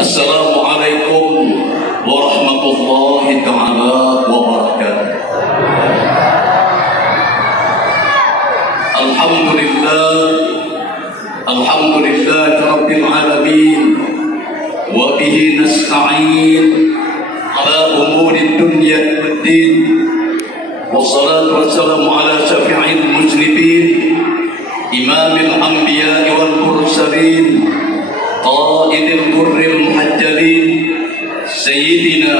Assalamualaikum warahmatullahi ta'ala wabarakatuh. Alhamdulillah rabbil alamin, wa bihi nasta'in ala umuri dunya waddin, wassalatu wassalamu ala syafi'il mujnibin, imamil anbiya'i wal mursalin, qaidil qurril muhajjalin, sayyidina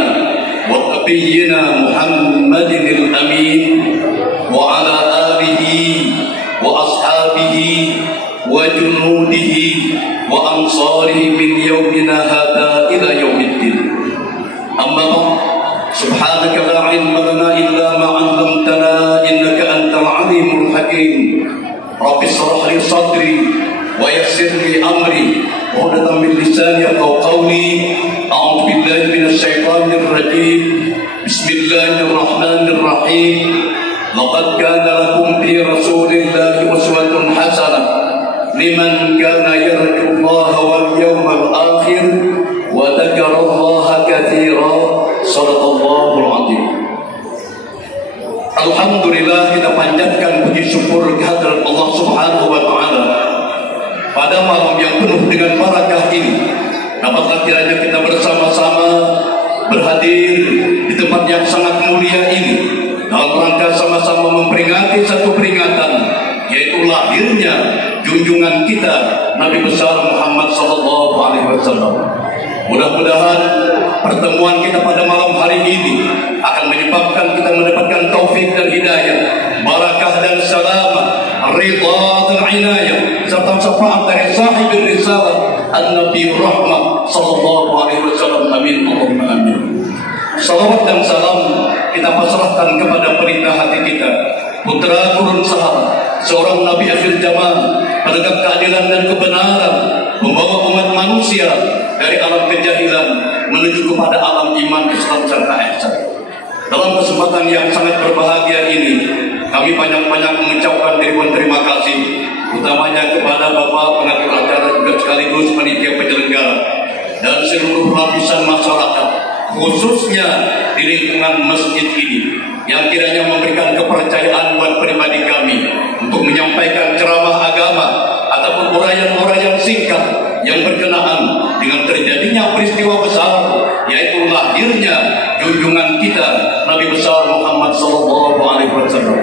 wa nabiyyina Muhammadin al-amin, wa ala alihi wa ashabihi wa junudihi wa ansarihi min yawmina hadha ila yawmiddin. Amma subhanaka la ilma lana illa ma 'allamtana innaka antal alimul hakim. Rabbi shrah li sadri wa yassir li amri wa hlul min lisani yafqahu qawli. A'udzu billahi minasy syaithanir rajim. Bismillahirrahmanir rahim. Laqad kana lakum fi rasulillahi uswatun hasanah liman kana yarjullaha wal yawmal akhir wa dzakarallaha katsiran. Shadaqallahul azim. Alhamdulillah, kita panjatkan puji syukur kehadirat Allah Subhanahu wa taala pada malam yang penuh dengan barakah ini. Dapatlah kiranya kita bersama-sama berhadir di tempat yang sangat mulia ini dalam rangka sama-sama memperingati satu peringatan, yaitu lahirnya junjungan kita Nabi besar Muhammad sallallahu alaihi wasallam. Mudah-mudahan pertemuan kita pada malam hari ini akan menyebabkan kita mendapatkan taufik dan hidayah, barakah dan selamat, ridha dan inayah, serta syafaat dari sahibul risalah an-nabi rahmah sallallahu alaihi wasallam. Amin Allahumma amin. Salawat dan salam kita pasrahkan kepada pelita hati kita, putra turun sahabat, seorang nabi akhir zaman, penegak keadilan dan kebenaran, membawa umat manusia dari alam kejahilan menuju kepada alam iman, Islam serta ihsan. Dalam kesempatan yang sangat berbahagia ini, kami banyak-banyak mengucapkan ribuan terima kasih, utamanya kepada Bapak pengatur acara juga sekaligus panitia penyelenggara dan seluruh lapisan masyarakat, khususnya di lingkungan masjid ini, yang kiranya memberikan kepercayaan buat pribadi kami untuk menyampaikan ceramah agama ataupun uraian-uraian singkat yang berkenaan dengan terjadinya peristiwa besar, yaitu lahirnya junjungan kita Nabi besar Muhammad sallallahu alaihi wasallam.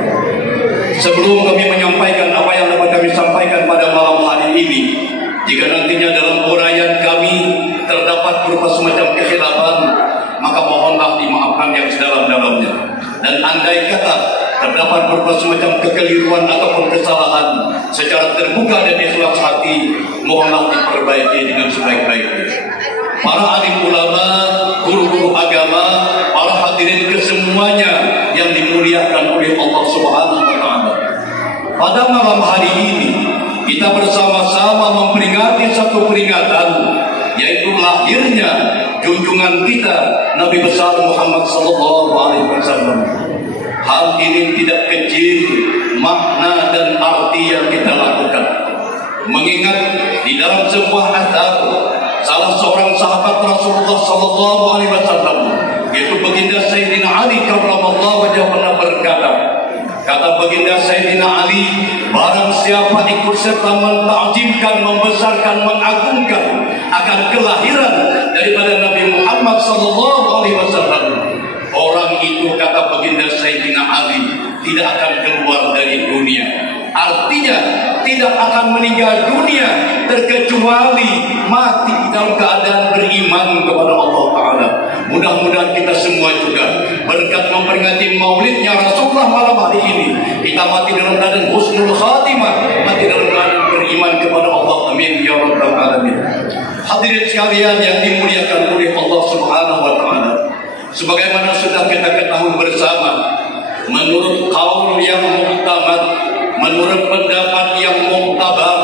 Sebelum kami menyampaikan apa yang dapat kami sampaikan pada malam hari ini, jika nantinya dalam uraian kami terdapat berupa semacam kekhilafan, maka mohonlah dimaafkan yang sedalam-dalamnya. Dan andai kata terdapat berupa semacam kekeliruan ataupun kesalahan, secara terbuka dan ikhlas hati, mohonlah diperbaiki dengan sebaik-baiknya. Para alim ulama, guru-guru agama, para hadirin kesemuanya yang dimuliakan oleh Allah Subhanahu wa taala. Pada malam hari ini kita bersama-sama memperingati satu peringatan, yaitu lahirnya junjungan kita Nabi besar Muhammad sallallahu alaihi wasallam. Hal ini tidak kecil makna dan arti yang kita lakukan. Mengingat di dalam sebuah athar, salah seorang sahabat Rasulullah sallallahu alaihi wasallam, yaitu baginda Sayyidina Ali karramallahu wajhahu, pernah berkata, kata baginda Sayyidina Ali, barang siapa ikut serta mentakjimkan, membesarkan, mengagungkan akan kelahiran daripada Nabi Muhammad sallallahu alaihi wasallam, orang itu, kata baginda Sayyidina Ali, tidak akan keluar dari dunia. Artinya tidak akan meninggal dunia terkecuali mati dalam keadaan beriman kepada Allah Ta'ala. Mudah-mudahan kita semua juga berkat memperingati maulidnya Rasulullah malam hari ini, kita mati dalam keadaan husnul khatimah, mati dalam keadaan beriman kepada Allah. Amin ya rabbal alamin. Hadirin sekalian yang dimuliakan oleh Allah Subhanahu wa taala, sebagaimana sudah kita ketahui bersama, menurut qaul yang muhtamad, menurut pendapat yang muktabar,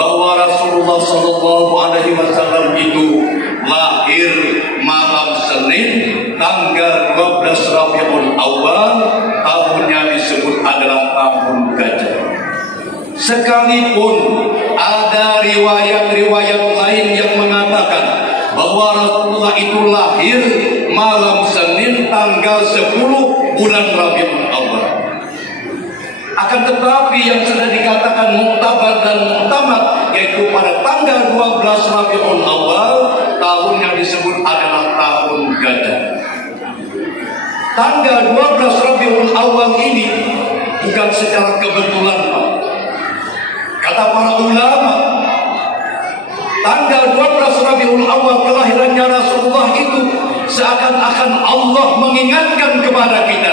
bahwa Rasulullah sallallahu alaihi wasallam itu lahir malam Senin tanggal 12 Rabiul Awal, tahunnya disebut adalah tahun gajah. Sekalipun ada riwayat-riwayat lain yang mengatakan bahwa bahwa Rasulullah itu lahir malam Senin tanggal 10 bulan Rabiul Awal. Akan tetapi yang sudah dikatakan muktabar dan muktamad, yaitu pada tanggal 12 Rabiul Awal, tahun yang disebut adalah tahun gajah. Tanggal 12 Rabiul Awal ini bukan secara kebetulan, Pak. Kata para ulama, tanggal 12 Rabiul Awal kelahirannya Rasulullah itu seakan-akan Allah mengingatkan kepada kita,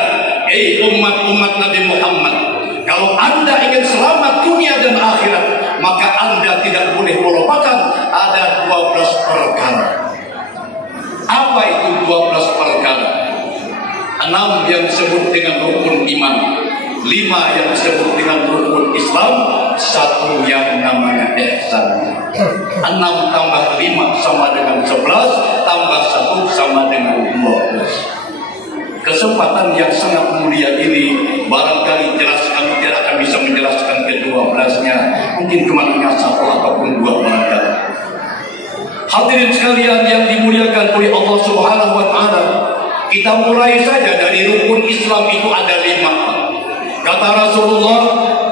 umat-umat Nabi Muhammad, kalau Anda ingin selamat dunia dan akhirat, maka Anda tidak boleh melupakan ada 12 perkara. Apa itu 12 perkara? 6 yang disebut dengan rukun iman, 5 yang disebut dengan rukun Islam, 1 yang namanya ihsan. 6 tambah 5 sama dengan 11, tambah 1 sama dengan 12. Kesempatan yang sangat mulia ini barangkali jelas kami tidak akan bisa menjelaskan ke-12-nya, mungkin cuma hanya 1 ataupun 2 barangkali. Hadirin sekalian yang dimuliakan oleh Allah Subhanahu wa taala, kita mulai saja dari rukun Islam itu ada 5. Kata Rasulullah,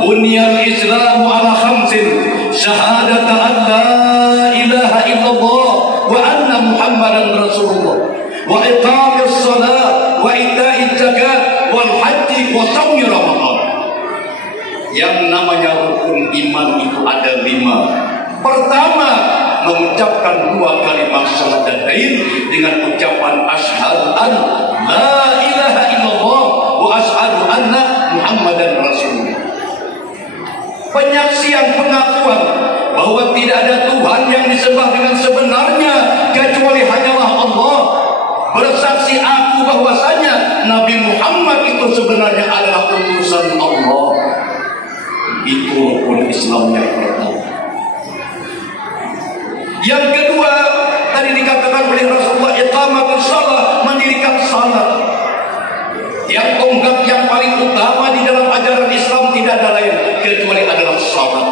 bunyal Islamu ala khamsin, syahadata an la ilaha illallah wa anna Muhammadan Rasulullah, wa iqamis salat, wa ita'iz zakat, wal haji, wa shaumi Ramadan. Yang namanya rukun iman itu ada 5. Pertama, mengucapkan 2 kalimat syahadatain dengan ucapan asyhadu an la ilaha illallah wa asyhadu anna Muhammadan Rasulullah. Penyaksian, pengakuan bahwa tidak ada Tuhan yang disembah dengan sebenarnya kecuali hanyalah Allah. Bersaksi aku bahwasanya Nabi Muhammad itu sebenarnya adalah utusan Allah. Itu rukun Islam yang pertama. Yang kedua, tadi dikatakan oleh Rasulullah, iqamatus shalah, mendirikan salat. Yang tonggak yang paling utama di dalam ajaran Islam tidak ada lain kecuali adalah salat.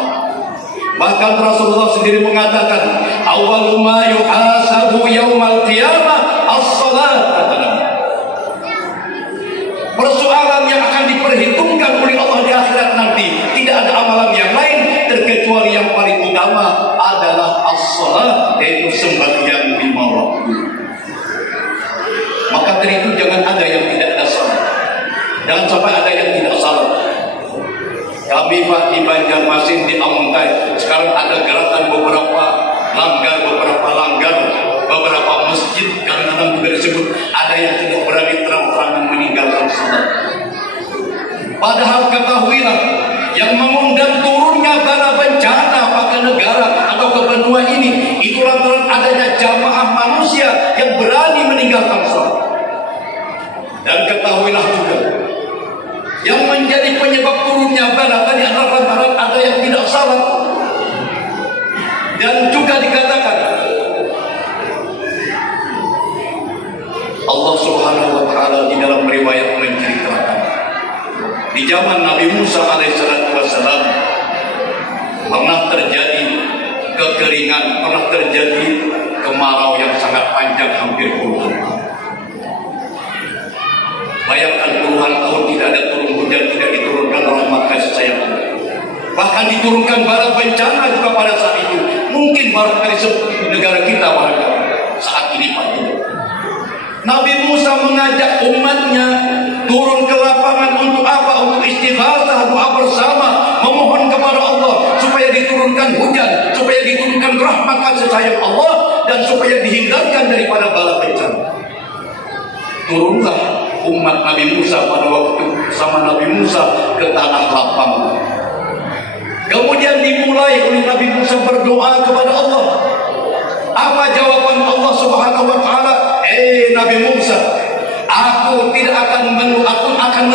Bahkan Rasulullah sendiri mengatakan, awwalu ma yuhasabu yaumal qiyamah as-salat. Persoalan yang akan diperhitungkan oleh Allah di akhirat nanti tidak ada amalan yang lain terkecuali yang paling utama adalah as-salat, yaitu sembahyang 5 waktu. Maka dari itu jangan ada yang tidak ada salat. Jangan sampai ada yang tidak salat. Kami Pak di Banjarmasin, di Amuntai, sekarang ada gerakan beberapa langgar, beberapa masjid kadang-kadang juga disebut ada yang tidak berani terang-terangan meninggalkan salat. Padahal ketahuilah, yang mengundang turunnya bala bencana pada negara atau ke benua ini itu lantaran adanya jamaah manusia yang berani meninggalkan salat. Dan ketahuilah juga, yang menjadi penyebab turunnya bala tadi adalah lantaran ada yang tidak salat. Dan juga dikatakan Allah Subhanahu wa taala di dalam riwayat menceritakan di zaman Nabi Musa alaihissalam pernah terjadi kekeringan, pernah terjadi kemarau yang sangat panjang, hampir puluhan tahun. Bayangkan puluhan tahun tidak ada turun hujan, tidak diturunkan rahmat kasih sayang. Bahkan diturunkan bala bencana juga pada saat itu. Mungkin barangkali seperti negara kita barangkali saat ini Pak. Nabi Musa mengajak umatnya turun ke lapangan untuk apa? Untuk istighatsah, doa bersama, memohon kepada Allah supaya diturunkan hujan, supaya diturunkan rahmat kasih sayang Allah, dan supaya dihindarkan daripada bala bencana. Turunlah umat Nabi Musa pada waktu sama Nabi Musa ke tanah lapang. Kemudian dimulai oleh Nabi Musa berdoa kepada Allah. Apa jawaban Allah Subhanahu wa taala? Nabi Musa, aku tidak akan menurunkan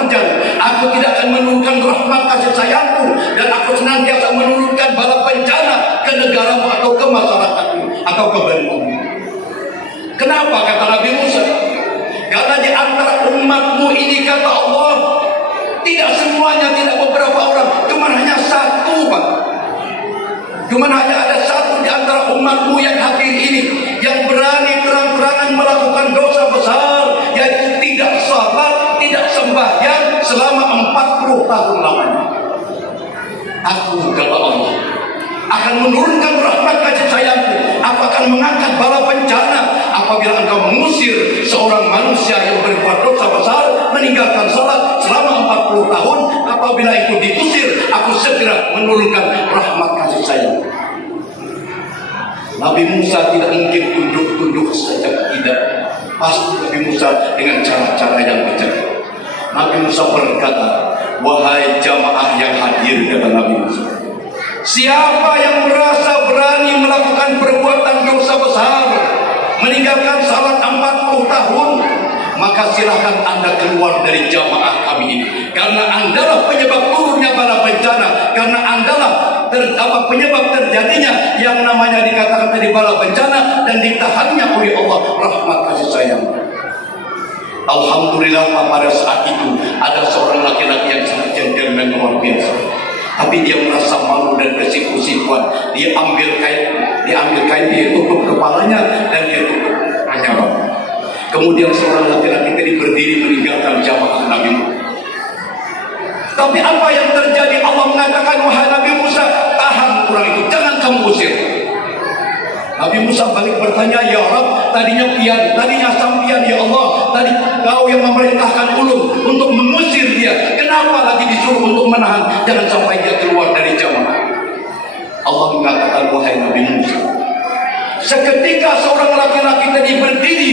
hujan, aku tidak akan menurunkan rahmat kasih sayangku, dan aku senantiasa menurunkan bala bencana ke negaramu atau ke masyarakatmu atau ke benua. Kenapa kata Nabi Musa? Karena di antara umatmu ini kata Allah, tidak semuanya, tidak beberapa orang, cuma hanya 1 Pak. Cuma hanya ada 1 di antara umatmu yang hadir selama 40 tahun lamanya. Aku kata Allah akan menurunkan rahmat kasih sayangku. Aku akan mengangkat bala bencana apabila engkau mengusir seorang manusia yang berbuat dosa besar, meninggalkan salat selama 40 tahun. Apabila itu diusir, aku segera menurunkan rahmat kasih sayang. Nabi Musa tidak mungkin tunduk-tunduk saja, tidak. Pasti Nabi Musa dengan cara-cara yang bijak. Nabi Musa berkata, wahai jamaah yang hadir, kata Nabi Musa, siapa yang merasa berani melakukan perbuatan dosa besar, meninggalkan salat 40 tahun, maka silahkan anda keluar dari jamaah kami ini. Karena andalah penyebab turunnya bala bencana. Karena andalah penyebab terjadinya yang namanya dikatakan tadi bala bencana, dan ditahannya oleh Allah rahmat kasih sayang. Alhamdulillah pada saat itu ada seorang laki-laki yang sangat gentleman luar biasa. Tapi dia merasa malu dan bersikup-sikuan. Dia ambil kain, dia tutup kepalanya dan dia tutup rambutnya. Kemudian seorang laki-laki tadi berdiri meninggalkan jamaah Nabi Musa. Tapi apa yang terjadi? Allah mengatakan, wahai Nabi Musa, tahan orang itu, jangan kamu usir. Nabi Musa balik bertanya, ya Rabb, tadinya sampian ya Allah, tadi kau yang memerintahkan ulun untuk mengusir dia, kenapa lagi disuruh untuk menahan, jangan sampai dia keluar dari jamaah. Allah mengatakan, wahai Nabi Musa, seketika seorang laki-laki tadi berdiri,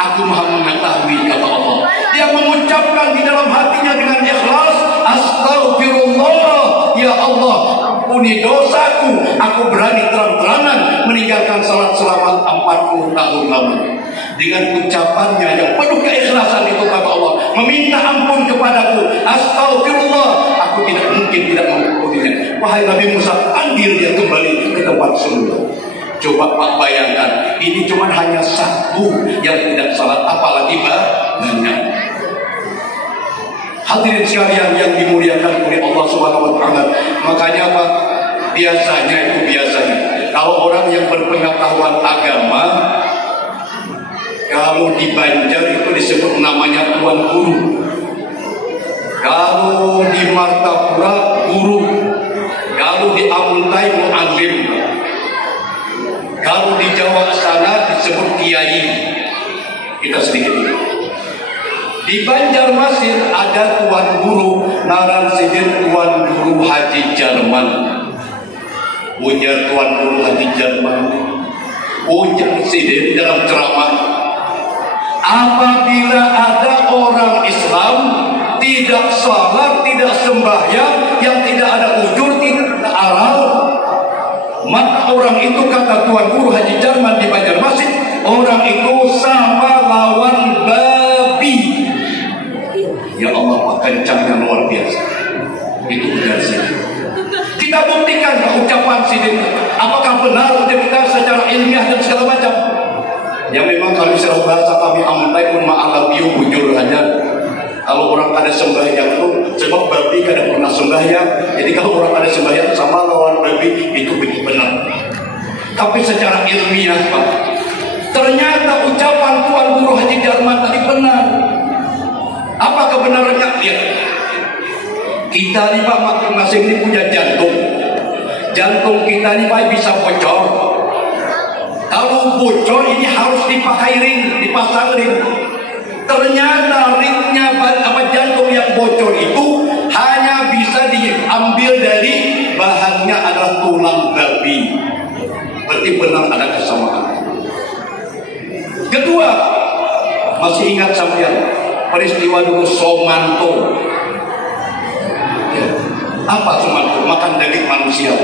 aku maha mengetahui, kata Allah. Dia mengucapkan di dalam hatinya dengan ikhlas, astagfirullah, ya Allah, ampuni dosaku. Aku berani terang-terangan meninggalkan salat selama 40 tahun lamanya. Dengan ucapannya yang penuh keikhlasan itu, kata Allah, meminta ampun kepadaku, astagfirullah, aku tidak mungkin tidak mengampuninya. Wahai Nabi Musa, panggil dia kembali ke tempat semula. Coba Pak bayangkan, ini cuma hanya satu yang tidak salat, apalagi banyak. Hadirin sekalian yang dimuliakan oleh Allah Subhanahu wa taala. Makanya Pak, biasanya kalau orang yang berpengetahuan agama, kalau di Banjar itu disebut namanya tuan guru. Kalau di Martapura guru. Kalau di Amuntai mu'allim. Kalau di Jawa sana disebut kiai. Kita sedikit. Di Banjarmasin ada tuan guru, naran sidin tuan guru Haji Jerman. Ujar tuan guru Haji Jerman, ujar sidin dalam ceramah, apabila ada orang Islam tidak salat, tidak sembahyang, yang tidak ada ujur, tidak ada aral, maka orang itu, kata tuan guru Haji Jerman di Banjarmasin, orang itu sama lawan babi. Ya Allah, Pak, kencangnya luar biasa. Itu benar sih. Kita buktikan ucapan sidin. Apakah benar ucapan kita secara ilmiah dan segala macam? Ya memang kalau secara bahasa kami amuntai pun ma'alam biu bujur saja. Kalau orang ada sembahyang itu, sebab babi kadang pernah sembahyang. Jadi kalau orang ada sembahyang sama lawan babi, itu benar. Tapi secara ilmiah, Pak, ternyata ucapan tuan guru Haji Jerman tadi benar. Apa kebenarannya? Lihat, kita ini Pak masing-masing ini punya jantung. Jantung kita ini Pak bisa bocor. Kalau bocor ini harus dipakai ring, dipasang ring. Ternyata ringnya jantung yang bocor itu hanya bisa diambil dari bahannya adalah tulang babi. Berarti benar ada kesamaan. Kedua, masih ingat sampean peristiwa dulu Somanto? Ya. Apa Somanto? Makan daging manusia.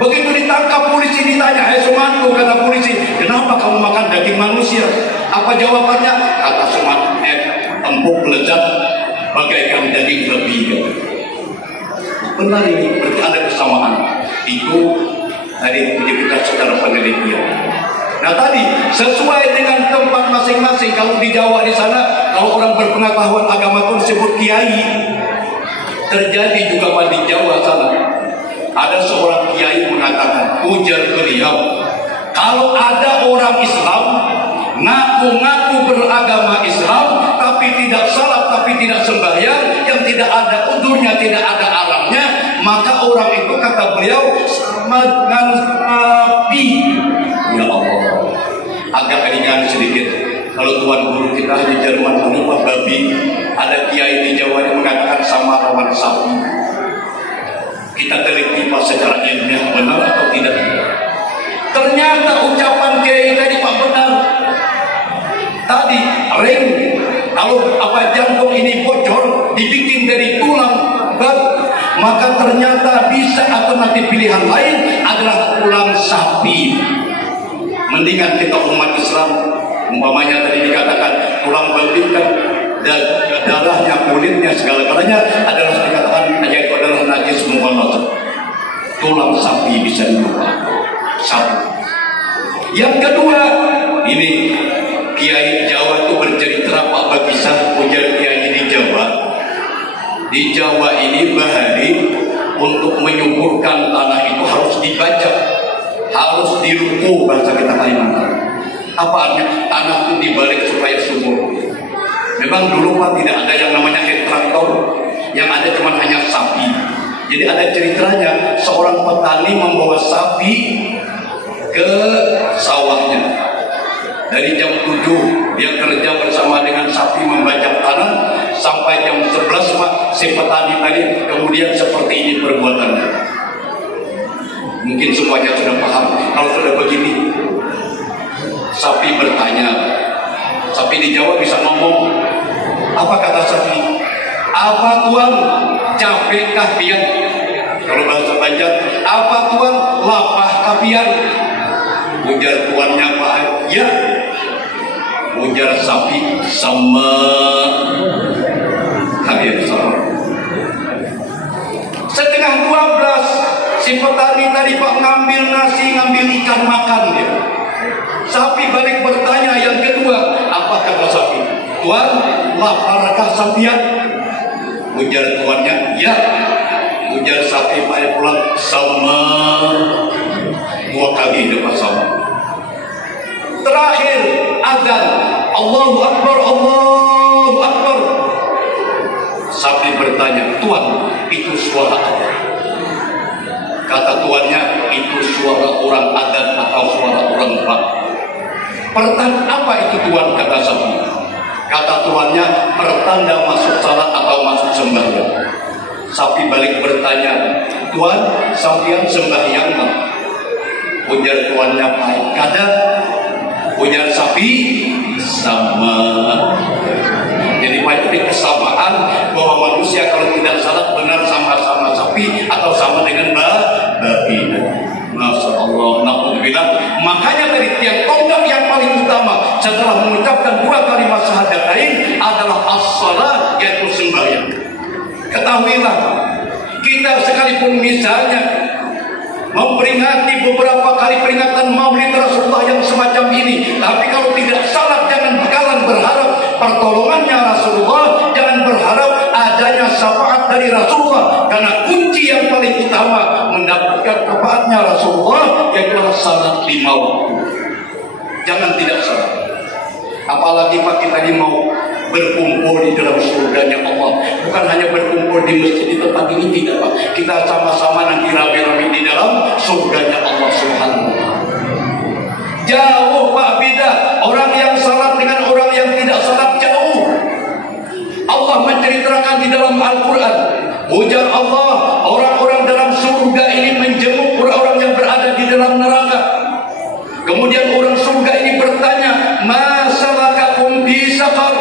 Begitu ditangkap polisi ditanya, "Hai Somanto," kata polisi, "kenapa kamu makan daging manusia?" Apa jawabannya? Kata Somanto, "Empuk lezat bagaikan daging babi." Benar, ini berarti ada kesamaan. Itu tadi kita secara penelitian. Nah tadi sesuai dengan tempat masing-masing. Kalau di Jawa di sana, kalau orang berpengetahuan agama pun disebut kiai. Terjadi juga pada di Jawa sana. Ada seorang kiai mengatakan, ujar beliau, kalau ada orang Islam ngaku-ngaku beragama Islam, tapi tapi tidak salat, tapi tidak sembahyang, yang tidak ada udurnya, tidak ada alamnya, maka orang itu kata beliau sama dengan sapi. Ya Allah, agak ringan sedikit. Kalau tuan guru kita di Jerman menyebut babi, ada kiai di Jawa yang mengatakan sama lawan sapi. Kita teliti secara ilmiah benar atau tidak? Ternyata ucapan kiai tadi Pak benar. Tadi ring, kalau jantung ini bocor dibikin dari tulang babi, maka ternyata bisa alternatif pilihan lain adalah tulang sapi. Mendingan kita umat Islam, umpamanya tadi dikatakan tulang babi kan darahnya, kulitnya, segala-galanya adalah dikatakan yaitu adalah najis mukhallat. Tulang sapi bisa dimakan. Sapi. Yang kedua, ini kiai Jawa itu bercerita Pak Bakisah, ujar kiai di Jawa. Di Jawa ini bahari untuk menyuburkan tanah itu harus dibajak, harus diruku, bahasa kita Kalimantan. Apa artinya? Tanah itu dibalik supaya subur. Memang dulu Pak tidak ada yang namanya traktor, yang ada cuma hanya sapi. Jadi ada ceritanya, seorang petani membawa sapi ke sawahnya. Dari jam 7 dia kerja bersama dengan sapi membajak tanah sampai jam 11 Pak, si petani tadi kemudian seperti ini perbuatannya. Mungkin semuanya sudah paham. Kalau sudah begini, sapi bertanya. Sapi di Jawa bisa ngomong. Apa kata sapi? Apa tuan? Capek pian? Kalau bahasa Banjar, apa tuan? Lapah pian? Ujar tuannya Pak, ya. Ujar sapi, sama. Hadir sama. Setengah 12 si petani tadi Pak ngambil nasi, ngambil ikan makan dia. Sapi balik bertanya yang kedua, apa kata sapi? Tuan, laparkah sampian? Ujar tuannya, ya. Ujar sapi Pak pulang, sama. 2 kali dapat sama. Terakhir azan, Allahu Akbar, Allahu Akbar. Sapi bertanya, tuan, itu suara apa? Kata tuannya, itu suara orang adan atau suara orang bak. Pertanda apa itu tuan? Kata sapi. Kata tuannya, pertanda masuk salat atau masuk sembahyang. Sapi balik bertanya, tuan, sampian sembahyang tak? Ujar tuannya, baik. Kada. Ujar sapi, sama. Jadi banyak kesamaan bahwa manusia kalau tidak salat benar sama-sama sapi atau sama dengan babi. Masya Allah, na'udzubillah. Makanya dari tiap tonggak yang paling utama setelah mengucapkan 2 kalimat syahadatain adalah as-salat, yaitu sembahyang. Ketahuilah, kita sekalipun misalnya memperingati beberapa kali peringatan Maulid Rasulullah yang semacam ini, tapi kalau tidak salat jangan bakalan berharap pertolongannya Rasulullah, jangan berharap adanya syafaat dari Rasulullah, karena kunci yang paling utama mendapatkan syafaatnya Rasulullah yaitu salat 5 waktu. Jangan tidak salat. Apalagi Pak kita ini mau berkumpul di dalam surganya Allah, bukan hanya berkumpul di masjid di tempat ini, tidak Pak. Kita sama-sama nanti rame-rame di dalam surganya Allah Subhanahu wa Ta'ala. Jauh Pak beda orang yang salat dengan orang yang tidak salat, jauh. Allah menceritakan di dalam Al-Quran, ujar Allah, orang-orang dalam surga ini menjenguk orang-orang yang berada di dalam neraka. Kemudian orang surga ini bertanya, ma salakakum fi saqar?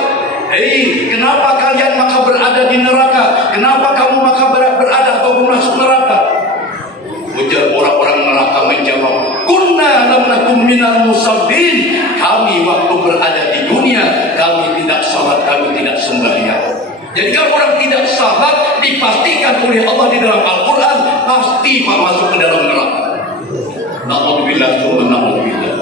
Hei, kenapa kalian maka berada di neraka? Kenapa kamu maka berada atau masuk neraka? Ujar orang-orang neraka menjawab, kunna lam nakum minal musallin. Kami waktu berada di dunia, kami tidak salat, kami tidak sembahyang. Jadi kalau orang tidak salat, dipastikan oleh Allah di dalam Al-Quran, pasti masuk ke dalam neraka. Na'udzubillah, na'udzubillah.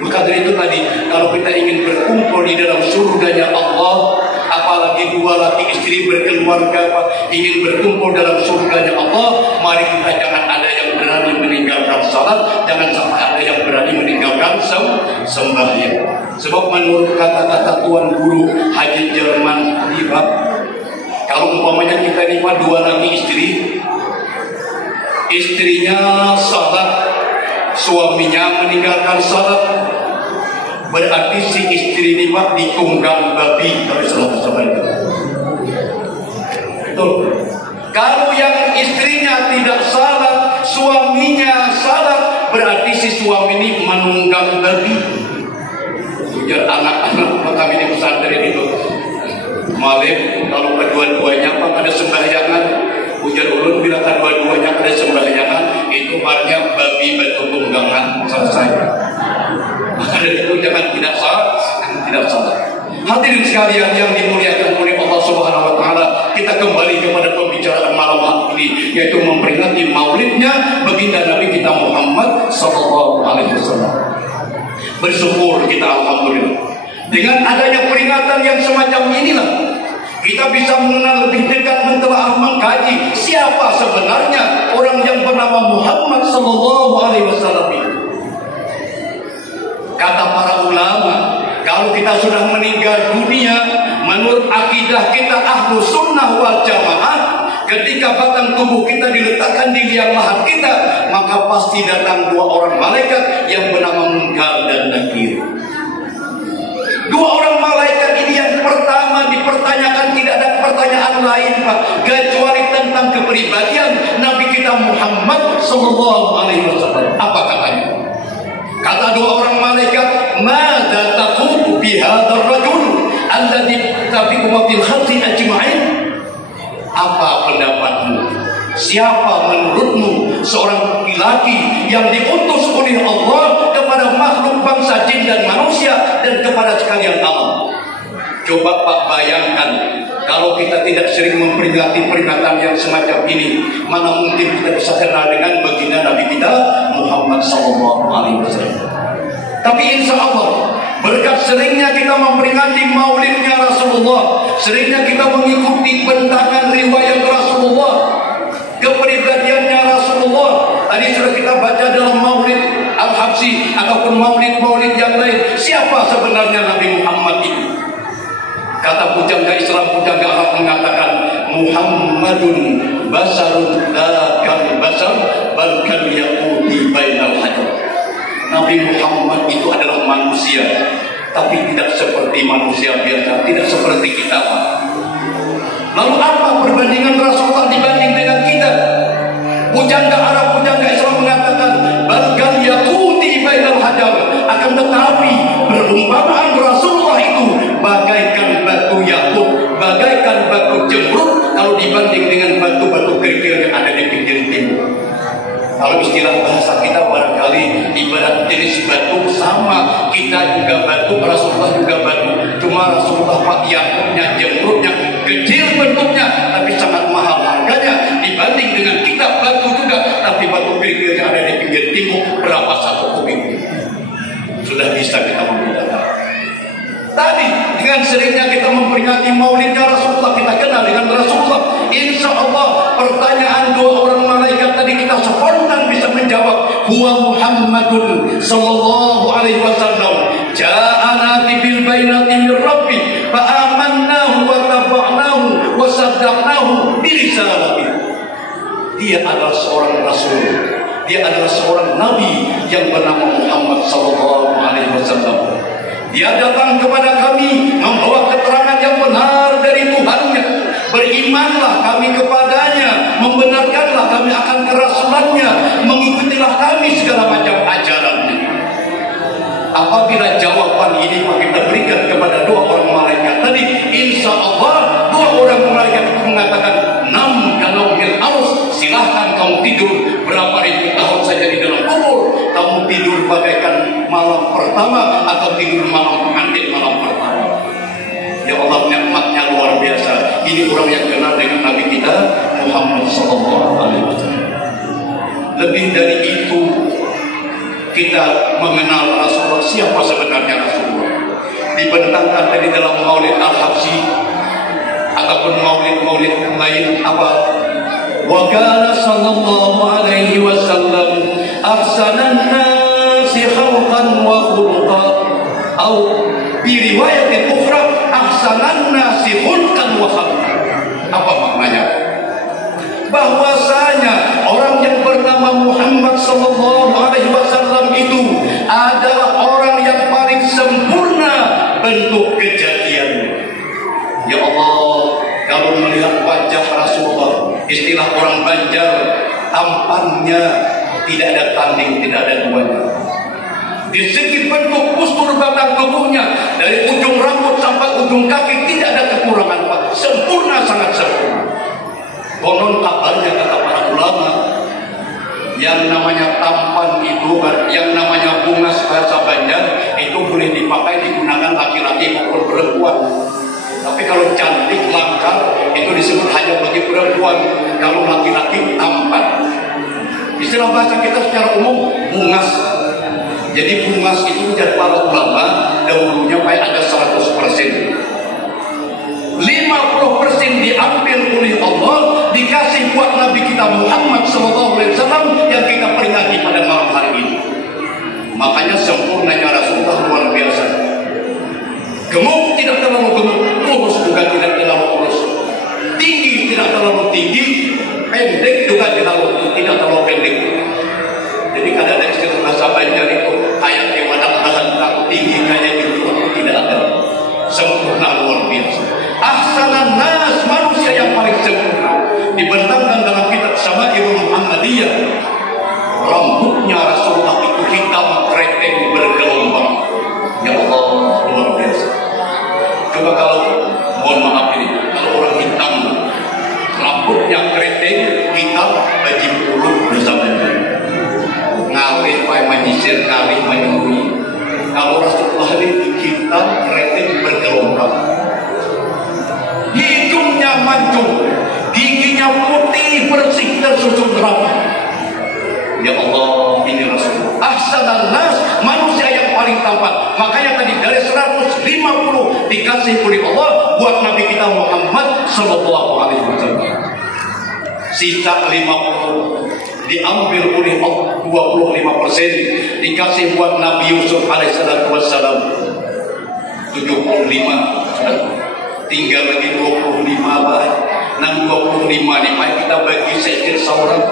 Maka dari itu tadi, kalau kita ingin berkumpul di dalam surganya Allah, apalagi 2 laki istri berkeluarga ingin berkumpul dalam surganya Allah, mari kita jangan ada yang berani meninggalkan salat, jangan sampai ada yang berani meninggalkan meninggalkan sembahyang. Sebab menurut kata-kata Tuan Guru Haji Jerman Riba, kalau umpamanya kita ini dua lagi istrinya salat, suaminya meninggalkan salat, berarti si istri ini ditunggang babi kalau salah itu. Betul. Kalau yang istrinya tidak salat, suaminya salat, berarti si suami ini menunggang babi. Ujar anak-anak kami di pesantren itu, Malim, kalau kedua-duanya ada sembahyangan, ujar ulun bila kedua-duanya ada sembahyangan, itu artinya babi batu tunggangan selesai. Maka dari itu jangan tidak salah. Hadirin sekalian yang dimuliakan oleh Allah Subhanahu wa taala, kita kembali kepada pembicaraan malam ini, yaitu memperingati maulidnya baginda Nabi kita Muhammad sallallahu alaihi wasallam. Bersyukur kita alhamdulillah. Dengan adanya peringatan yang semacam inilah kita bisa mengenal lebih dekat, mentelaah, mengkaji siapa sebenarnya orang yang bernama Muhammad sallallahu alaihi wasallam ini. Kata para ulama, kalau kita sudah meninggal dunia, menurut akidah kita ahlu sunnah wal jamaah, ketika batang tubuh kita diletakkan di liang lahat kita, maka pasti datang dua orang malaikat yang bernama Munkar dan Nakir. Dua orang malaikat ini yang pertama dipertanyakan, tidak ada pertanyaan lain Pak, kecuali tentang kepribadian Nabi kita Muhammad sallallahu alaihi wasallam. Apa katanya? Kata dua orang malaikat, "Madza taqulu bi hadzal rajul alladzi tabi'u bil khalqi ajma'in?" Apa pendapatmu? Siapa menurutmu seorang laki-laki yang diutus oleh Allah kepada makhluk bangsa jin dan manusia dan kepada sekalian alam? Coba Pak bayangkan, kalau kita tidak sering memperingati peringatan yang semacam ini, mana mungkin kita bisa kenal dengan baginda Nabi kita Muhammad SAW. Tapi insya Allah, berkat seringnya kita memperingati maulidnya Rasulullah, seringnya kita mengikuti bentangan riwayat Rasulullah, kepribadiannya Rasulullah. Tadi sudah kita baca dalam maulid Al-Habsyi ataupun maulid-maulid yang lain. Siapa sebenarnya Nabi Muhammad itu? Kata pujangga Islam, pujangga Arab mengatakan, Muhammadun basarun la kal basar bal kal yaquti bainal hajar. Nabi Muhammad itu adalah manusia, tapi tidak seperti manusia biasa, tidak seperti kita Pak. Lalu apa perbandingan Rasulullah dibanding dengan kita? Pujangga Arab, pujangga Islam mengatakan, bal kal yaquti bainal hajar. Akan tetapi perumpamaan Rasulullah itu bagaikan batu yakut, bagaikan batu jemrut kalau dibanding dengan batu-batu kerikil yang ada di pinggir timur. Kalau istilah bahasa kita barangkali ibarat jenis batu sama, kita juga batu, Rasulullah juga batu. Cuma Rasulullah Pak yakutnya, jemrutnya kecil bentuknya, tapi sangat mahal harganya dibanding dengan kita batu juga, tapi batu kerikil yang ada di pinggir timur berapa satu kubik. Sudah bisa kita membedakan. Tadi dengan seringnya kita memperingati maulidnya Rasulullah, kita kenal dengan Rasulullah. Insya Allah pertanyaan dua orang malaikat tadi kita spontan bisa menjawab. Huwa Muhammadun sallallahu alaihi wasallam ja'ana bil bainati min rabbi fa amannahu wa taba'nahu wa saddaqnahu bi risalatihi. Dia adalah seorang rasul, dia adalah seorang nabi yang bernama Muhammad sallallahu alaihi wasallam. Dia datang kepada kami membawa keterangan yang benar dari Tuhannya. Berimanlah kami kepadanya, membenarkanlah kami akan kerasulannya, mengikutilah kami segala macam ajarannya. Apabila jawaban ini kita berikan kepada dua orang malaikat tadi, insya Allah dua orang malaikat itu mengatakan, nam kalau mil arus, silahkan kamu tidur berapa ribu tahun saja di dalam kubur. Kamu tidur bagaikan malam pertama atau tidur malam pengantin malam pertama. Ya Allah, nikmatnya luar biasa. Ini orang yang kenal dengan Nabi kita Muhammad SAW. Lebih dari itu, kita mengenal Rasulullah. Siapa sebenarnya Rasulullah? Dibentangkan tadi dalam maulid Al-Habsyi ataupun maulid-maulid lain apa? Wa kana sallallahu alaihi wasallam ahsanan nasi khalqan wa khuluqa, atau bi riwayatin ukhra ahsanan nasi khulqan wa khalqan. Apa maknanya? Bahwasanya orang yang bernama Muhammad sallallahu alaihi wasallam itu adalah orang yang paling sempurna bentuk kejadian. Ya Allah, kalau melihat wajah Rasulullah, istilah orang Banjar, tampannya tidak ada tanding, tidak ada duanya. Di segi bentuk postur batang tubuhnya, dari ujung rambut sampai ujung kaki tidak ada kekurangan, Pak. Sempurna, sangat sempurna. Konon kabarnya kata para ulama, yang namanya tampan itu, yang namanya bungas bahasa Banjar itu boleh dipakai, digunakan laki-laki maupun perempuan. Tapi kalau cantik, langka itu disebut hanya bagi perempuan. Kalau laki-laki tampan. Istilah bahasa kita secara umum bungas. Jadi bungas itu dari para ulama dahulunya supaya ada 100%. 50% diambil oleh Allah, dikasih buat Nabi kita Muhammad SAW yang kita peringati pada malam hari ini. Makanya sempurnanya Rasulullah luar biasa. Gemuk tidak terlalu gemuk, kurus juga tidak terlalu kurus, tinggi tidak terlalu tinggi, pendek juga tidak terlalu pendek. Jadi kadang-kadang istilah bahasa Banjar itu kayak gimana terlalu tinggi kayak gitu, tidak ada. Sempurna luar biasa. Ahsanan nas, manusia yang paling sempurna. Dibentangkan dalam kitab Syama'il Muhammadiyah, rambutnya Rasulullah itu hitam keriting bergelombang. Ya Allah, luar biasa. Coba kalau, mohon maaf ini, kalau orang hitam rambutnya keriting hitam, baju puluh bersama ngalih pakai menyisir, ngalih menyuri. Kalau Rasulullah ini hitam keriting bergelombang, hidungnya mancung, giginya putih bersih tersusun rapi. Ya Allah, ini Rasulullah. Ahsanan nas, manusia yang paling tampan. Makanya tadi dari 150 dikasih oleh Allah buat Nabi kita Muhammad sallallahu alaihi wasallam. Sisa 50 diambil oleh Allah, 25% dikasih buat Nabi Yusuf alaihissalatu wassalam. 75 tinggal lagi 25 baik. Nah 25 nih baik kita bagi sedikit seorang.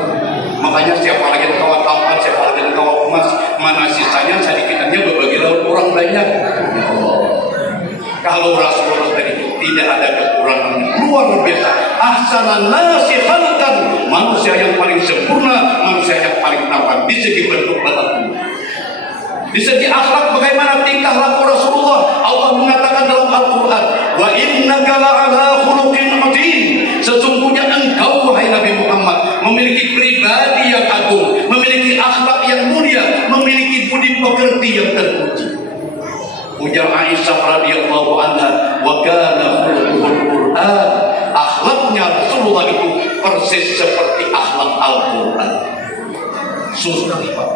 Makanya siapa lagi kawan tampan, siapa lagi kawan emas, mana sisanya sedikitannya berbagi laut orang banyak. Ya Allah. Kalau Rasulullah tadi tidak ada kekurangan, luar biasa. Ahsanan nasi khalqan, manusia yang paling sempurna, manusia yang paling tampan di segi bentuk badan. Di segi akhlak bagaimana tingkah laku Rasulullah? Allah mengatakan dalam Al-Quran, wa innaka la'ala khuluqin azim. Sesungguhnya engkau wahai Nabi Muhammad memiliki pribadi yang agung, memiliki akhlak yang mulia, memiliki budi pekerti yang terpuji. Ujar Aisyah radhiyallahu anha, wa kana khuluqul Quran. Akhlaknya Rasulullah itu persis seperti akhlak Al-Quran. Susah Pak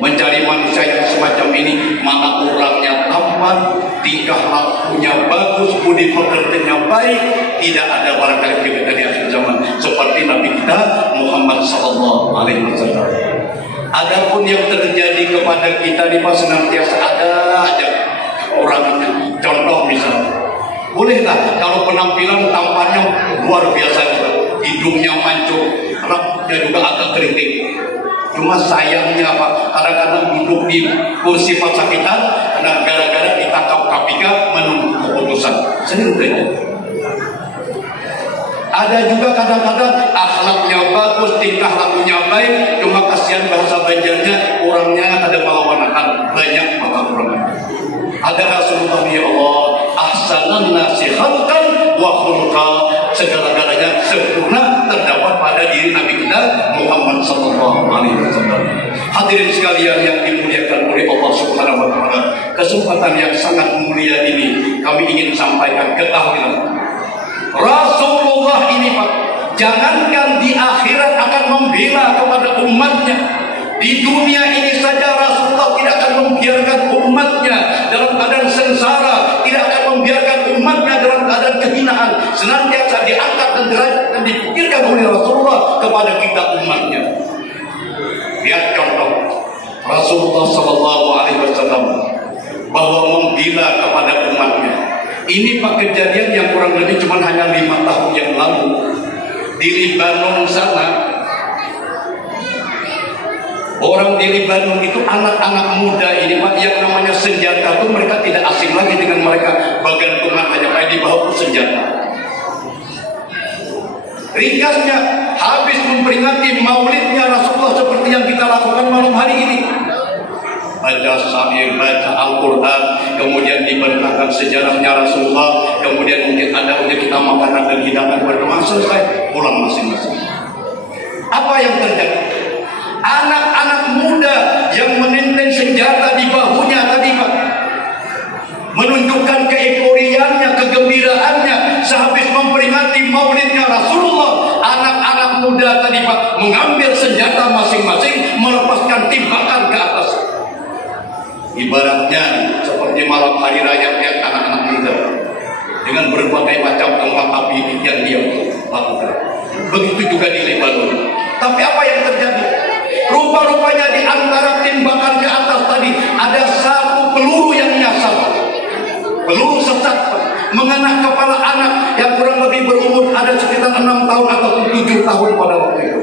mencari manusia yang semacam ini, mana orangnya tampan, tingkah lakunya bagus, budi pekertinya baik, tidak ada barangkali kita di akhir zaman seperti Nabi kita Muhammad sallallahu alaihi wasallam. Adapun yang terjadi kepada kita di masa senantiasa ada aja orangnya. Contoh misalnya, bolehlah kalau penampilan tampannya luar biasa juga, hidungnya mancung, rambutnya juga agak keriting. Cuma sayangnya apa? Kadang-kadang duduk di kursi pasakitan, karena gara-gara ditangkap KPK menunggu keputusan. Sendiri. Ada juga kadang-kadang akhlaknya bagus, tingkah lakunya baik, cuma kasihan bahasa Banjarnya, orangnya ada melawan banyak maka kurang. Ada Rasulullah ya Allah, ahsanan nasi khalqan wa khulqa, segala-galanya sempurna terdapat pada diri Nabi kita Muhammad sallallahu alaihi wasallam. Hadirin sekalian yang dimuliakan oleh Allah Subhanahu wa taala, kesempatan yang sangat mulia ini kami ingin sampaikan, ketahuilah Rasulullah ini Pak, jangankan di akhirat akan membela kepada umatnya, di dunia ini saja Rasulullah tidak akan membiarkan umatnya dalam keadaan sengsara, tidak akan membiarkan umatnya dalam keadaan kehinaan, senantiasa diangkat dan derajat dan dipikirkan oleh Rasulullah kepada kita umatnya. Lihat contoh Rasulullah Rasulullah SAW bahwa membela kepada umatnya. Ini Pak kejadian yang kurang lebih cuma hanya 5 tahun yang lalu di Libanon sana. Orang di Libanon itu anak-anak muda ini Pak, yang namanya senjata itu mereka tidak asing lagi dengan mereka bergantungan hanya kayak di bawah senjata. Ringkasnya, habis memperingati maulidnya Rasulullah seperti yang kita lakukan malam hari ini, baca syair, baca Al-Quran, kemudian diberitakan sejarahnya Rasulullah, kemudian mungkin ada untuk kita makanan dan hidangan berdoa, selesai, pulang masing-masing. Apa yang terjadi? Anak-anak muda yang menenteng senjata di bahunya tadi Pak, menunjukkan keeuforiannya, kegembiraannya sehabis memperingati maulidnya Rasulullah. Anak-anak muda tadi Pak mengambil senjata masing-masing, melepaskan tembakan ke atas. Ibaratnya seperti malam hari raya yang anak-anak muda dengan berbagai macam kembang api yang dia lakukan. Begitu juga di Lebanon. Tapi apa yang terjadi? Rupa-rupanya di antara tembakan ke atas tadi ada satu peluru yang nyasar. Peluru sesat mengena kepala anak yang kurang lebih berumur ada sekitar 6 tahun atau 7 tahun pada waktu itu.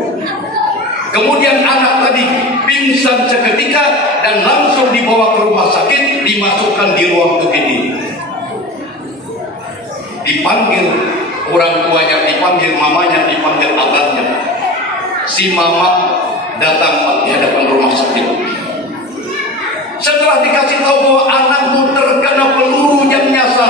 Kemudian anak tadi pingsan seketika dan langsung dibawa ke rumah sakit, dimasukkan di ruang UGD. Dipanggil orang tuanya, dipanggil mamanya, dipanggil abahnya. Si mama datang di hadapan rumah sakit. Setelah dikasih tahu bahwa anakmu terkena peluru yang nyasar,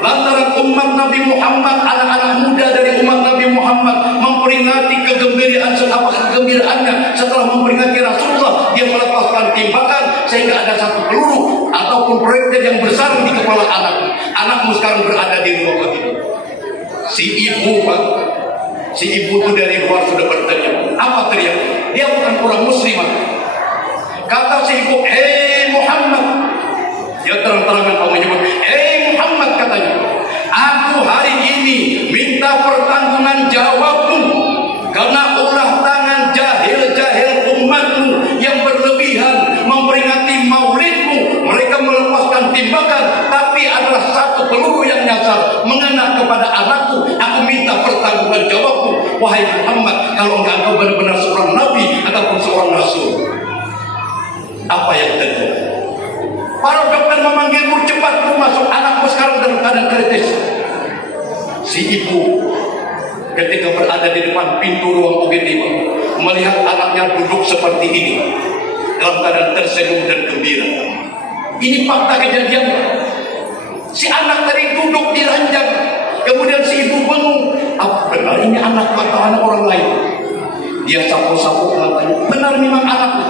lantaran umat Nabi Muhammad, anak-anak muda dari umat Nabi Muhammad memperingati kegembiraannya setelah memperingati Rasulullah, dia melepaskan tembakan sehingga ada satu peluru ataupun proyektil yang bersarang di kepala anakmu sekarang berada di rumah sakit. Si ibu Pak, si ibu itu dari luar sudah berteriak. Apa teriak? Dia bukan orang muslimah. Kata si ibu, "Hei Muhammad." Dia terang-terangan menyebut, "Hei Muhammad," katanya, "aku hari ini minta pertanggungan jawabmu karena ulah tangan jahil-jahil umatmu yang berlebihan memperingati maulidmu. Mereka melepaskan tembakan, tapi adalah satu peluru yang nyasar mengena kepada anakku. Aku minta pertanggungan jawabmu, wahai Muhammad, kalau enggak engkau benar-benar seorang nabi ataupun seorang rasul." Apa yang terjadi? Para dokter memanggilmu, cepat lu masuk, anakmu sekarang dalam keadaan kritis. Si ibu ketika berada di depan pintu ruang UGD melihat anaknya duduk seperti ini dalam keadaan tersenyum dan gembira. Ini fakta kejadian. Si anak tadi duduk di ranjang, kemudian si ibu bingung, apa benar ini anak atau anak orang lain? Dia sapu-sapu matanya, benar memang anaknya.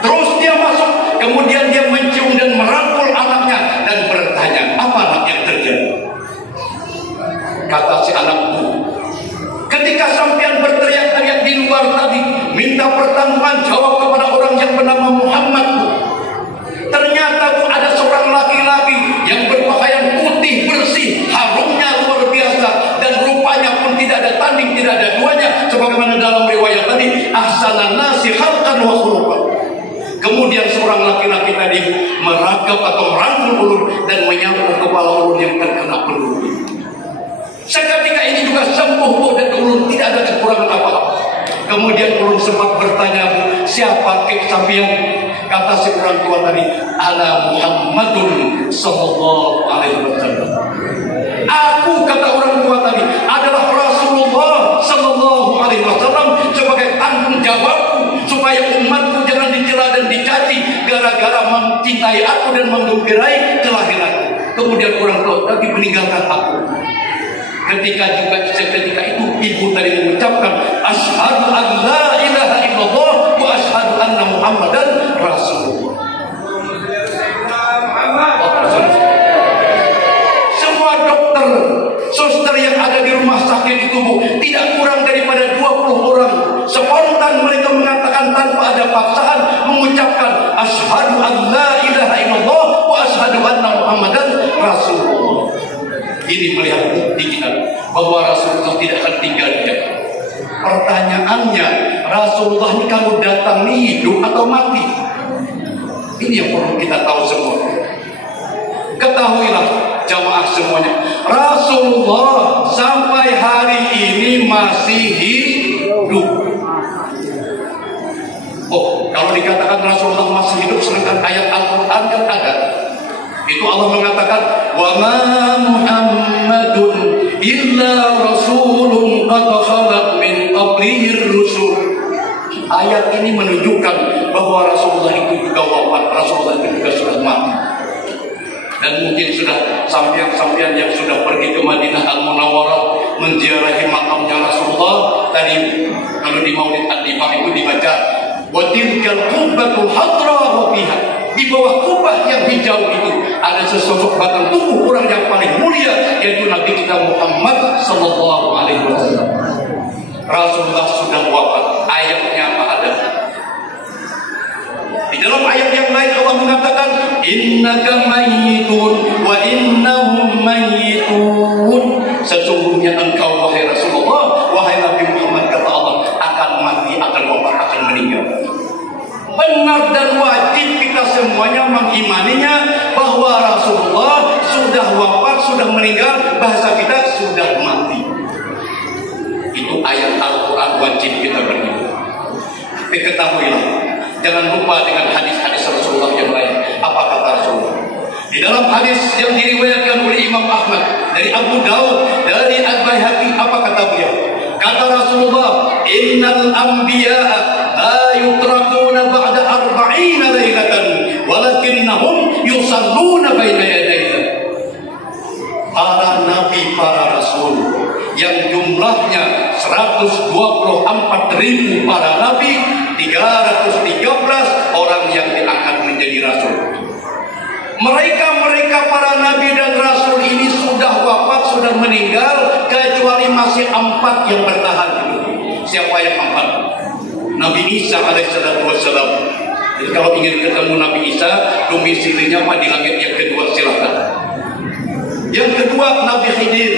Terus dia masuk, kemudian dia mencium dan merangkul anaknya dan bertanya, apa anak yang terjadi? Kata si anakku, ketika sampean berteriak-teriak di luar tadi, minta pertanggungan jawab kepada orang yang bernama Muhammad, ternyata ada seorang laki-laki yang berpakaian putih bersih, harumnya luar biasa, dan rupanya pun tidak ada tanding, tidak ada duanya, sebagaimana dalam riwayat tadi, ahsanan nasi khalqan wa khuluqan. Kemudian seorang laki-laki tadi merangkap atau merangkul ulun dan menyapu kepala ulun yang terkena peluru. Seketika ini juga sembuh dan ulun tidak ada kekurangan apa-apa. Kemudian ulun sempat bertanya, siapa kek sampean? Kata si orang tua tadi, ana Muhammadun sallallahu alaihi wasallam. Aku, kata orang tua tadi, adalah Rasulullah sallallahu alaihi wasallam sebagai tanggung jawabku supaya umatku jangan dicela dan dicaci gara-gara mencintai aku dan menggembira'i kelahiranku. Kemudian orang tua tadi meninggalkan aku. Seketika itu ibu tadi mengucapkan, asyhadu an la ilaha illallah wa asyhadu anna Muhammadan Rasulullah. Semua dokter, suster yang ada di rumah sakit itu Bu, tidak kurang daripada 20 orang. Spontan mereka mengatakan tanpa ada paksaan, mengucapkan asyhadu an la ilaha illallah wa asyhadu anna Muhammadan Rasulullah. Ini melihat bukti kita bahwa Rasulullah tidak akan tinggal diam. Pertanyaannya, Rasulullah ini kalau datang ini hidup atau mati? Ini yang perlu kita tahu semua. Ketahuilah jamaah semuanya, Rasulullah sampai hari ini masih hidup. Oh, kalau dikatakan Rasulullah masih hidup, sedangkan ayat Al-Quran yang ada, itu Allah mengatakan, wa ma Muhammadun illa rasulun qad khalat min qablihi rusul. Ayat ini menunjukkan bahwa Rasulullah itu juga wafat, Rasulullah itu juga sudah mati. Dan mungkin sudah sampian-sampian yang sudah pergi ke Madinah Al-Munawwarah menziarahi makamnya Rasulullah. Tadi kalau di Maulid Ad-Difah itu dibaca, wa tilkal qubbatul hadra wa fiha. Di bawah kubah yang hijau itu ada sesosok batang tubuh orang yang paling mulia, yaitu Nabi kita Muhammad sallallahu alaihi wasallam. Rasulullah sudah wafat. Ayatnya apa ada? Di dalam ayat yang lain Allah mengatakan, innaka mayyitun wa innahum mayyitun. Sesungguhnya engkau wahai Rasulullah, wahai Nabi Muhammad, kata Allah, akan mati, akan wafat, akan meninggal. Benar dan wajib kita semuanya mengimaninya bahwa Rasulullah sudah wafat, sudah meninggal, bahasa kita sudah mati. Itu ayat Al-Quran wajib kita beriman. Tapi ketahuilah, jangan lupa dengan hadis-hadis Rasulullah yang lain. Apa kata Rasulullah? Di dalam hadis yang diriwayatkan oleh Imam Ahmad, dari Abu Daud, dari Al-Baihaqi, apa kata beliau? Kata Rasulullah, innal anbiya'a la yutrakuna ba'da 40 lailatan walakinnahum yusalluna baina yadayhi. Para nabi, para rasul yang jumlahnya 124.000 para nabi, 313 orang yang diangkat menjadi rasul. Mereka para nabi dan rasul ini sudah wafat, sudah meninggal, kecuali masih 4 yang bertahan hidup. Siapa yang 4? Nabi Isa alaihissalam. Jadi kalau ingin ketemu Nabi Isa, domisilinya di langit yang kedua, silakan. Yang kedua Nabi Khidir,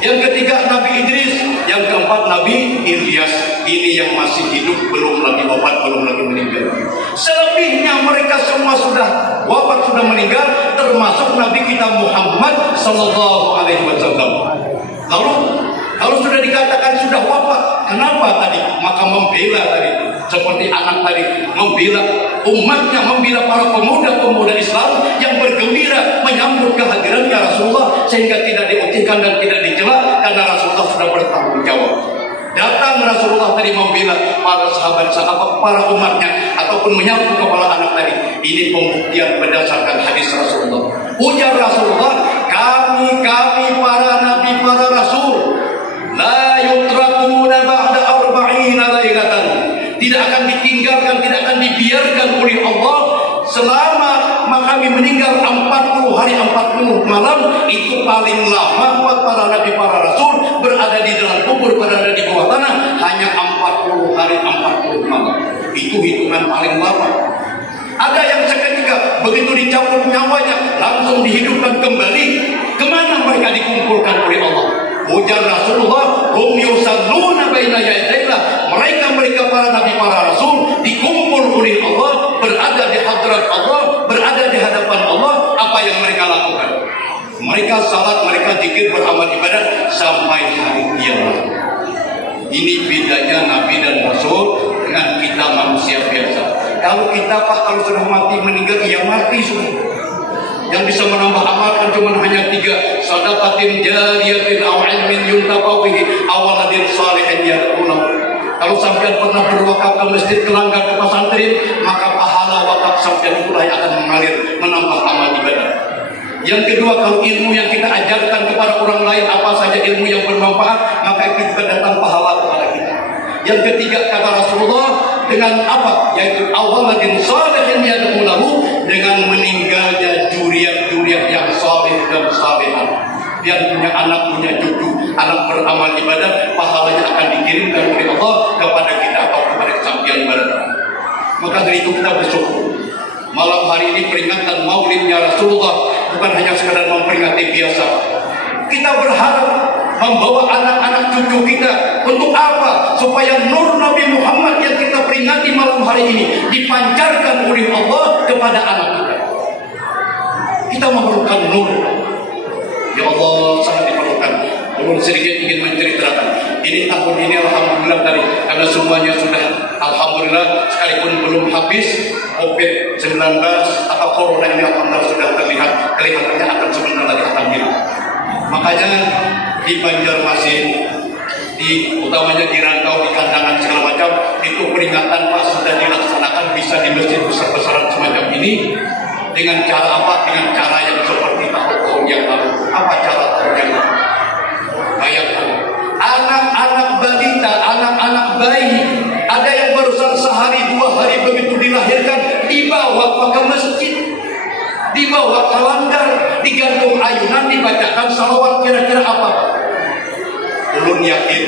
yang ketiga Nabi Idris, yang keempat Nabi Ilyas. Ini yang masih hidup, belum lagi wafat, belum lagi meninggal. Selebihnya mereka semua sudah wafat, sudah meninggal, termasuk Nabi kita Muhammad sallallahu alaihi wasallam. Lalu kalau sudah dikatakan sudah wafat, kenapa tadi? Maka membela tadi, seperti anak tadi, membela umatnya, membela para pemuda-pemuda Islam yang bergembira menyambut kehadirannya Rasulullah, sehingga tidak diucilkan dan tidak dicela, karena Rasulullah sudah bertanggung jawab. Datang Rasulullah tadi membela para sahabat-sahabat, para umatnya, ataupun menyapu kepala anak tadi. Ini pembuktian berdasarkan hadis Rasulullah. Ujar Rasulullah, kami para nabi, para rasul, la yutrakuna ba'da 40 lailatan. Tidak akan ditinggalkan, tidak akan dibiarkan oleh Allah selama kami meninggal 40 hari 40 malam. Itu paling lama buat para nabi, para rasul berada di dalam kubur, berada di bawah tanah, hanya 40 hari 40 malam. Itu hitungan paling lama. Ada yang seketika begitu dicabut nyawanya langsung dihidupkan kembali. Kemana mereka dikumpulkan oleh Allah? Ujar Rasulullah, hum yusalluna baina yadayillah. Mereka para nabi, para rasul dikumpul oleh Allah, berada di hadrat Allah, berada di hadapan Allah. Apa yang mereka lakukan? Mereka salat, mereka zikir, beramal ibadat sampai hari kiamat. Ini bedanya nabi dan rasul dengan kita manusia biasa. Kalau kita kalau sudah mati meninggal, ya mati sudah. Yang bisa menambah amal kan cuma hanya 3, sadaqatin jariyatin aw ilmin yuntafa'u bihi aw waladin shalihin yad'ulahu. Kalau sampean pernah berwakaf ke masjid, ke langgar, ke pesantren, maka pahala wakaf sampean itulah yang akan mengalir, menambah amal ibadah. Yang kedua, kalau ilmu yang kita ajarkan kepada orang lain, apa saja ilmu yang bermanfaat, maka itu juga datang pahala kepada kita. Yang ketiga, kata Rasulullah, dengan apa? Yaitu awaladin shalihin yad'ulahu, dengan meninggalnya juriat-juriat yang saleh dan salehah. Dia punya anak, punya cucu, anak beramal ibadah, pahalanya akan dikirimkan oleh Allah kepada kita atau kepada kesampian ibadah. Maka dari itu kita bersyukur. Malam hari ini peringatan maulidnya Rasulullah bukan hanya sekadar memperingati biasa. Kita berharap membawa anak-anak cucu kita. Untuk apa? Supaya nur Nabi Muhammad yang kita peringati malam hari ini dipancarkan oleh Allah kepada anak kita. Kita memerlukan nur. Ya Allah, sangat diperlukan. Ulun sedikit ingin menceritakan. Ini tahun ini alhamdulillah tadi, karena semuanya sudah alhamdulillah, sekalipun belum habis COVID-19 atau corona ini alhamdulillah sudah terlihat, kelihatannya akan sebentar lagi akan hilang. Makanya di Banjarmasin, utamanya di Rantau, di Kandangan segala macam, itu peringatan pas sudah dilaksanakan bisa di masjid besar-besaran semacam ini. Dengan cara apa? Dengan cara yang seperti tahun yang lalu. Apa cara tahun yang lalu? Bayangkan, anak-anak balita, anak-anak bayi, ada yang barusan sehari dua hari begitu dilahirkan, dibawa ke masjid, dibawa ke langgar, digantung ayunan, dibacakan salawat. Kira-kira apa? Ulun yakin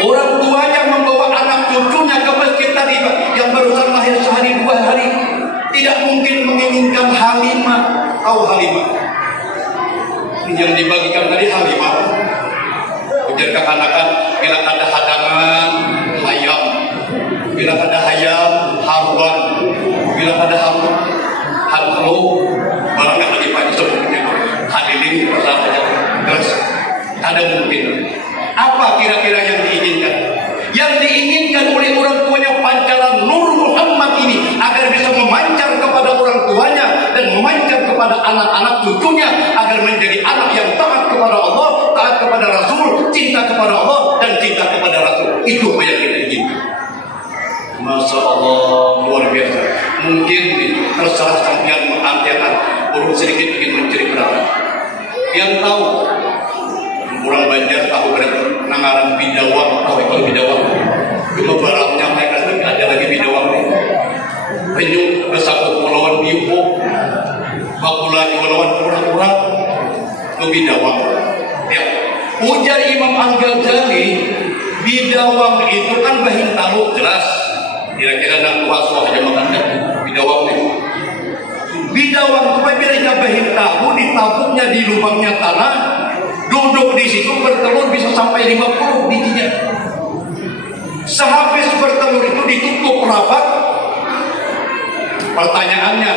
orang tuanya membawa anak cucunya ke masjid tadi yang barusan lahir sehari dua hari, tidak mungkin menginginkan Halimah. Tahu Halimah? Yang dibagikan tadi Halimah. Ujar kekanakan, bila ada hadangan hayam, bila ada hayam haruan, bila ada harum haru, barangnya lagi pagi sebelumnya hadirin bersama. Terus ada mungkin apa kira-kira yang diinginkan? Yang diinginkan oleh orang tuanya pancaran nur Muhammad ini agar bisa memancar kepada orang tuanya dan memancar kepada anak-anak cucunya agar menjadi anak yang taat kepada Allah, taat kepada Rasul, cinta kepada Allah dan cinta kepada Rasul. Itu yang kita inginkan. Masya Allah, luar biasa. Mungkin terserah sampean mengartikan, urut sedikit ingin menceritakan. Yang tahu orang Banjar tahu berarti nangaran bidawang, tahu itu bidawang. Cuma barangnya mereka itu ada lagi bidawang nih. Penyu bersatu pulauan biupo, bakula pulauan kurang-kurang, itu bidawang. Ya, ujar Imam Al-Ghazali, bidawang itu kan bahin tahu jelas. Kira-kira nang kuasa aja makan bidawang nih. Bidawang itu bila bahin tahu ditabungnya di lubangnya tanah. Duduk di situ bertelur bisa sampai 50 bijinya. Sehabis bertelur itu ditutup rapat. Pertanyaannya,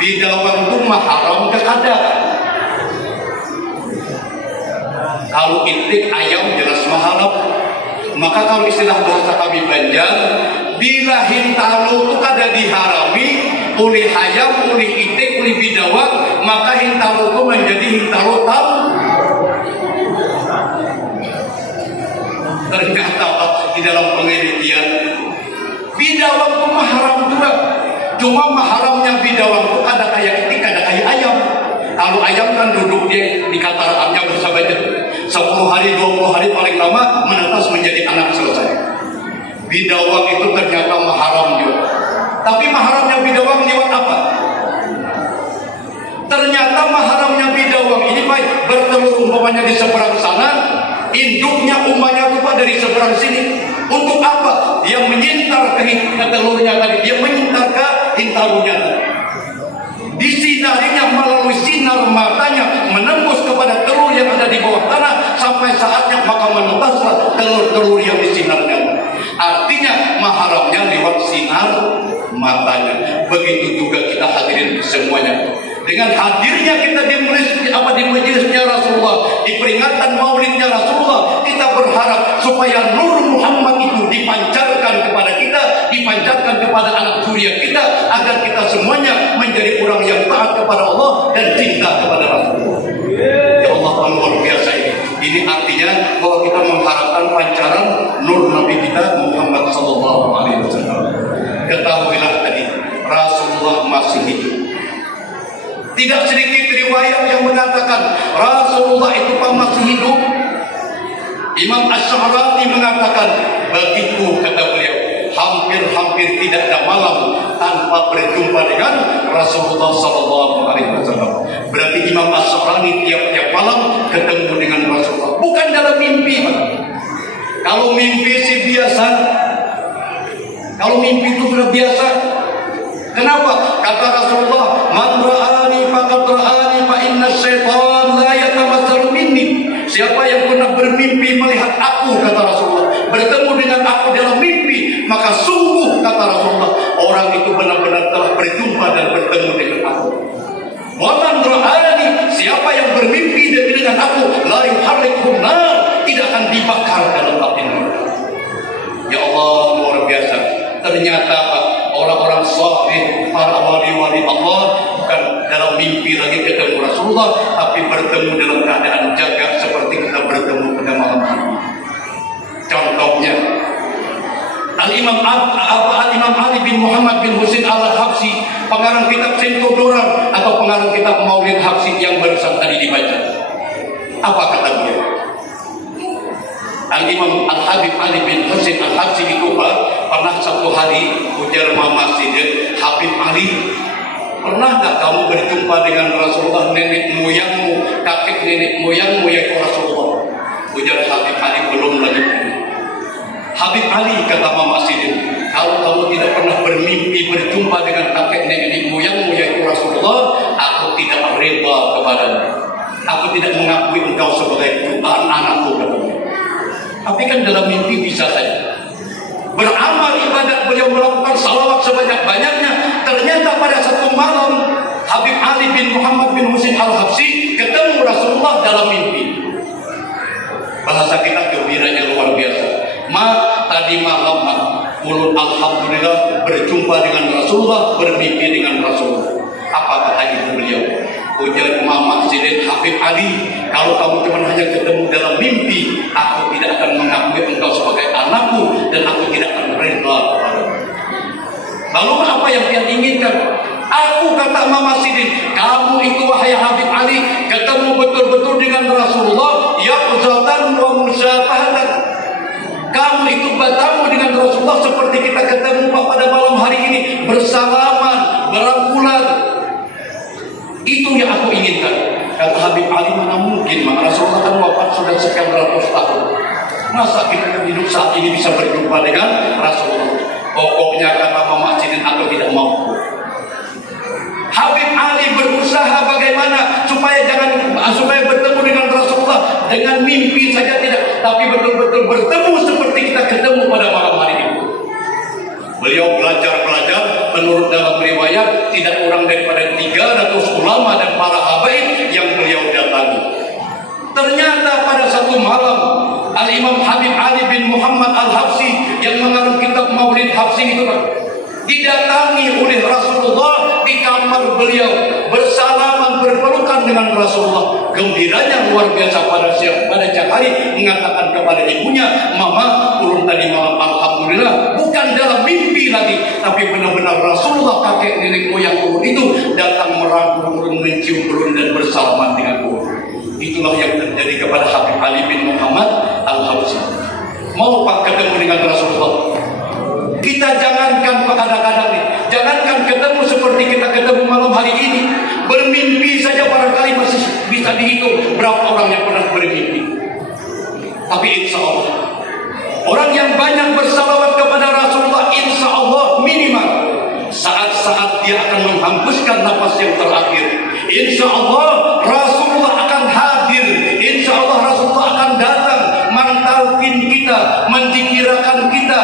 bidawang itu haram ke kada? Kalau itik ayam jelas haram. Maka kalau istilah bahasa kami Banjar, bila hintalu itu kada diharami oleh ayam, oleh itik, oleh bidawang, maka hintalu itu menjadi hintalu tam. Ternyata di dalam penelitian bidawang itu haram juga. Cuma haramnya bidawang itu ada kayak itik, ada kayak ayam. Kalau ayam kan duduk di katarannya bersahabat 10 hari, 20 hari paling lama menetas menjadi anak selesai. Bidawang itu ternyata haram juga. Tapi haramnya bidawang lewat apa? Ternyata haramnya bidawang ini baik bertelur umpamanya di seberang sana, induknya umpamanya lupa dari seberang sini. Untuk apa? Dia menyintar ke telurnya tadi, dia menyintar ke hintalunya tadi. Disinarinya melalui sinar matanya menembus kepada telur yang ada di bawah tanah sampai saatnya maka menetaslah telur-telur yang disinarnya. Artinya haramnya lewat sinar matanya. Begitu juga kita hadirin semuanya. Dengan hadirnya kita di majelisnya Rasulullah, di peringatan maulidnya Rasulullah, kita berharap supaya nur Muhammad itu dipancarkan kepada kita, dipancarkan kepada anak zuriat kita, agar kita semuanya menjadi orang yang taat kepada Allah dan cinta kepada Rasulullah. Ya Allah, luar biasa ini. Ini artinya bahwa kita mengharapkan pancaran nur Nabi kita Muhammad sallallahu alaihi wasallam. Ketahuilah tadi Rasulullah masih hidup. Tidak sedikit riwayat yang mengatakan Rasulullah itu masih hidup. Imam Ash-Sha'rani mengatakan, bagiku, kata beliau, hampir-hampir tidak ada malam tanpa berjumpa dengan Rasulullah sallallahu alaihi wasallam. Berarti Imam Ash-Sha'rani tiap-tiap malam ketemu dengan Rasulullah. Bukan dalam mimpi, Pak. Kalau mimpi sih biasa. Kalau mimpi itu sudah biasa. Kenapa? Kata Rasulullah, "Man ra'ani faqad ra'ani fa inna syaitan la yatamassalu minni." Siapa dan bertemu dengan aku. Waman ra'ani, siapa yang bermimpi dengan aku, la yuharrikhun nar, tidak akan dibakar dalam api neraka. Ya Allah, luar biasa. Ternyata orang-orang saleh, para wali-wali Allah bukan dalam mimpi lagi ketemu Rasulullah, tapi bertemu dalam keadaan jaga seperti kita bertemu pada malam hari. Contohnya Al-Imam Ali bin Muhammad bin Husain Al-Habsyi, pengarang kitab Sintu Durar atau pengarang kitab Maulid Habsyi yang barusan tadi dibaca. Apa kata beliau? Al-Imam Al-Habib Ali bin Husain Al-Habsyi itu pernah satu hari ujar Mama Siddiq, Habib Ali, pernah tak kamu berjumpa dengan Rasulullah, nenek moyangmu, kakek nenek moyangmu yaitu Rasulullah? Ujar Habib Ali, belum lagi. Habib Ali, kata Mama Siddiq, kalau kamu tidak pernah bermimpi berjumpa dengan kakek nenek moyangmu yaitu Rasulullah, aku tidak reda kepadamu. Aku tidak mengakui engkau sebagai anakku. Tapi kan dalam mimpi bisa saja. Beramal ibadat, beliau melakukan salawat sebanyak-banyaknya. Ternyata pada satu malam Habib Ali bin Muhammad bin Husain Al-Habsyi ketemu Rasulullah dalam mimpi. Bahasa kita gembiranya luar biasa. Tadi malam mulut alhamdulillah berjumpa dengan Rasulullah, bermimpi dengan Rasulullah. Apa kata ibu beliau? Ujar Mama Siddiq, Habib Ali, kalau kamu cuma hanya ketemu dalam mimpi, aku tidak akan mengakui engkau sebagai anakku dan aku tidak akan rela kepadamu. Lalu apa yang dia inginkan? Aku, kata Mama Siddiq, kamu itu wahai Habib Ali, ketemu betul-betul dengan Rasulullah, yaqzatan wa musyafahatan. Kamu itu bertemu dengan Rasulullah seperti kita ketemu pada malam hari ini, bersalaman, berangkulan. Itu yang aku inginkan. Kata Habib Ali, mana mungkin, Rasulullah kan wafat sudah sekian ratus tahun. Masa kita hidup saat ini bisa berjumpa dengan Rasulullah? Pokoknya kata Mama Siddiq, aku tidak mampu. Habib Ali berusaha bagaimana supaya bertemu dengan Rasulullah dengan mimpi saja tidak, tapi betul-betul bertemu seperti kita ketemu pada malam hari itu. Beliau belajar menurut dalam riwayat tidak kurang daripada 300 ulama dan para habaib yang beliau datangi. Ternyata pada satu malam Al-Imam Habib Ali bin Muhammad Al-Habsyi yang mengarang kitab Maulid Habsyi itu didatangi oleh Rasulullah di kamar beliau, bersalaman, berpelukan dengan Rasulullah. Gembiranya luar biasa pada siang hari, mengatakan kepada ibunya, Mama, ulun tadi malam alhamdulillah bukan dalam mimpi lagi, tapi benar-benar Rasulullah kakek nenek moyang ulun itu datang merangkul ulun, mencium ulun dan bersalaman dengan ulun. Itulah yang terjadi kepada Habib Ali bin Muhammad Al-Habsyi. Mau pak ketemu dengan Rasulullah? Kita jangankan kadang-kadang nih, jangankan ketemu seperti kita ketemu malam hari ini, bermimpi saja barangkali masih bisa dihitung berapa orang yang pernah bermimpi. Tapi insya Allah, orang yang banyak bersalawat kepada Rasulullah, insya Allah minimal saat-saat dia akan menghembuskan nafas yang terakhir, insya Allah Rasulullah akan hadir, insya Allah Rasulullah akan datang, mantalkin kita, mendikirakan kita,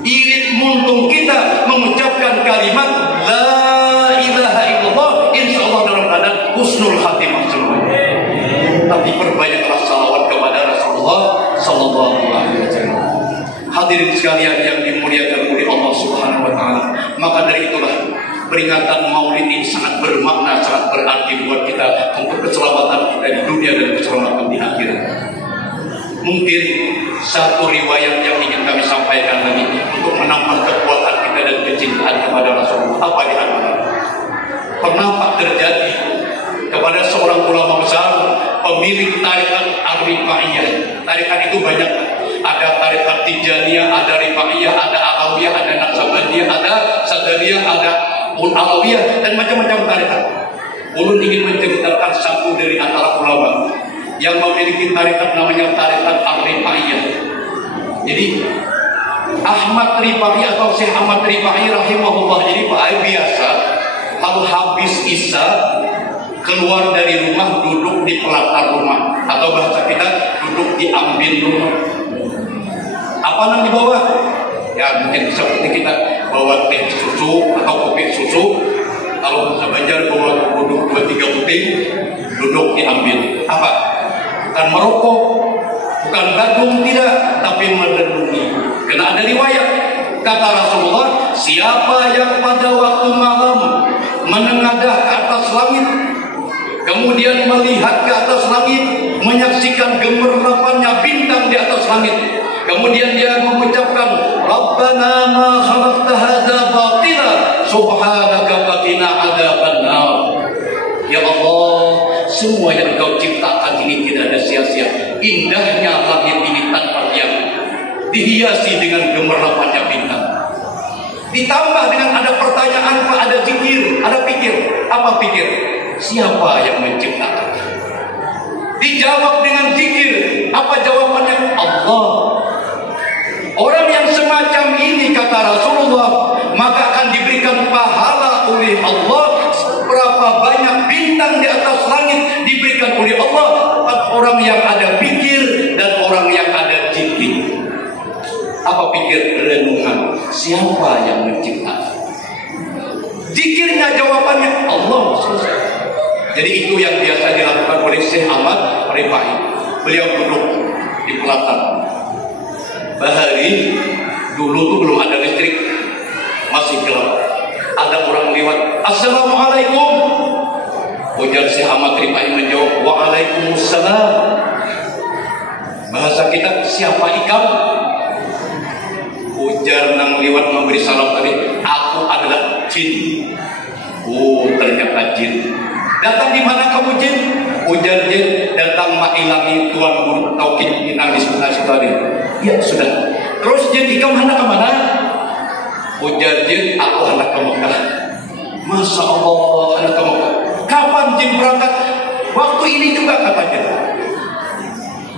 irit muntung kita mengucapkan kalimat La ilaha illallah, insya Allah dalam keadaan husnul khatimah semuanya. Tapi perbanyaklah salawat kepada Rasulullah Sallallahu Alaihi Wasallam. Hadirin sekalian yang dimuliakan oleh Allah Subhanahu Wa Taala, maka dari itulah peringatan Maulid ini sangat bermakna, sangat berarti buat kita untuk keselamatan kita di dunia dan keselamatan di akhirat. Mungkin satu riwayat yang ingin kami sampaikan lagi untuk menambah kekuatan kita dan kecintaan kepada Rasulullah. Apa di antara? Pernah Pak terjadi kepada seorang ulama besar, pemilik tarikat Ar-Rifaiyah. Tarikat itu banyak. Ada tarikat Tijaniyah, ada Rifaiyah, ada Alawiyah, ada Naqsabandiyah, ada Sadaniyah, ada Alawiyah, dan macam-macam tarikat. Ulun ingin menceritakan satu dari antara ulama yang memiliki tarikat namanya tarikat Ar-Rifaiyah. Jadi Ahmad Rifai atau Syekh Ahmad Rifai rahimahullah, jadi biasa kalau habis Isya keluar dari rumah, duduk di pelataran rumah, atau bahasa kita duduk di ambin rumah. Apa yang di bawah? Ya mungkin seperti kita bawa teh susu atau kopi susu, kalau bahasa Banjar bawa duduk 2-3 butir, duduk diambil. Apa? Bukan merokok, bukan gadung, tidak, tapi merenungi. Karena ada riwayat kata Rasulullah, siapa yang pada waktu malam menengadah ke atas langit, kemudian melihat ke atas langit, menyaksikan gemerlapannya bintang di atas langit, kemudian dia mengucapkan Rabbana ma khalaqta hadza batila subhanaka faqina adzabannar. Ya Allah, semua yang Engkau ciptakan ini tidak ada sia-sia. Indahnya langit ini tanpa tiang, dihiasi dengan gemerlapannya bintang. Ditambah dengan ada pertanyaan, Pak, ada zikir, ada pikir. Apa pikir? Siapa yang menciptakan? Dijawab dengan zikir. Apa jawabannya? Allah. Orang yang semacam ini, kata Rasulullah, maka akan diberikan pahala oleh Allah berapa banyak bintang di atas langit diberikan oleh Allah. Orang yang ada pikir dan orang yang ada zikir. Apa pikir? Renungan. Siapa yang menciptakan? Zikirnya jawabannya Allah. Selesai. Jadi itu yang biasa dilakukan oleh Syekh Ahmad Rifai. Beliau duduk di pelataran. Bahari dulu tuh belum ada listrik, masih gelap. Ada orang lewat, Assalamualaikum. Ujar Syekh Ahmad Rifai menjawab, Waalaikumsalam. Bahasa kita, siapa ikam? Ujar nang lewat memberi salam tadi, aku adalah jin. Oh, ternyata jin. Datang di mana kamu jin? Ujar jin, datang mailangi Tuan Guru Tauhid Minang di sebelah situ tadi. Ya sudah. Terus jin ikam hendak ke mana? Ujar jin, aku hendak ke Mekah. Masya Allah, hendak ke Mekah. Kapan jin berangkat? Waktu ini juga, katanya.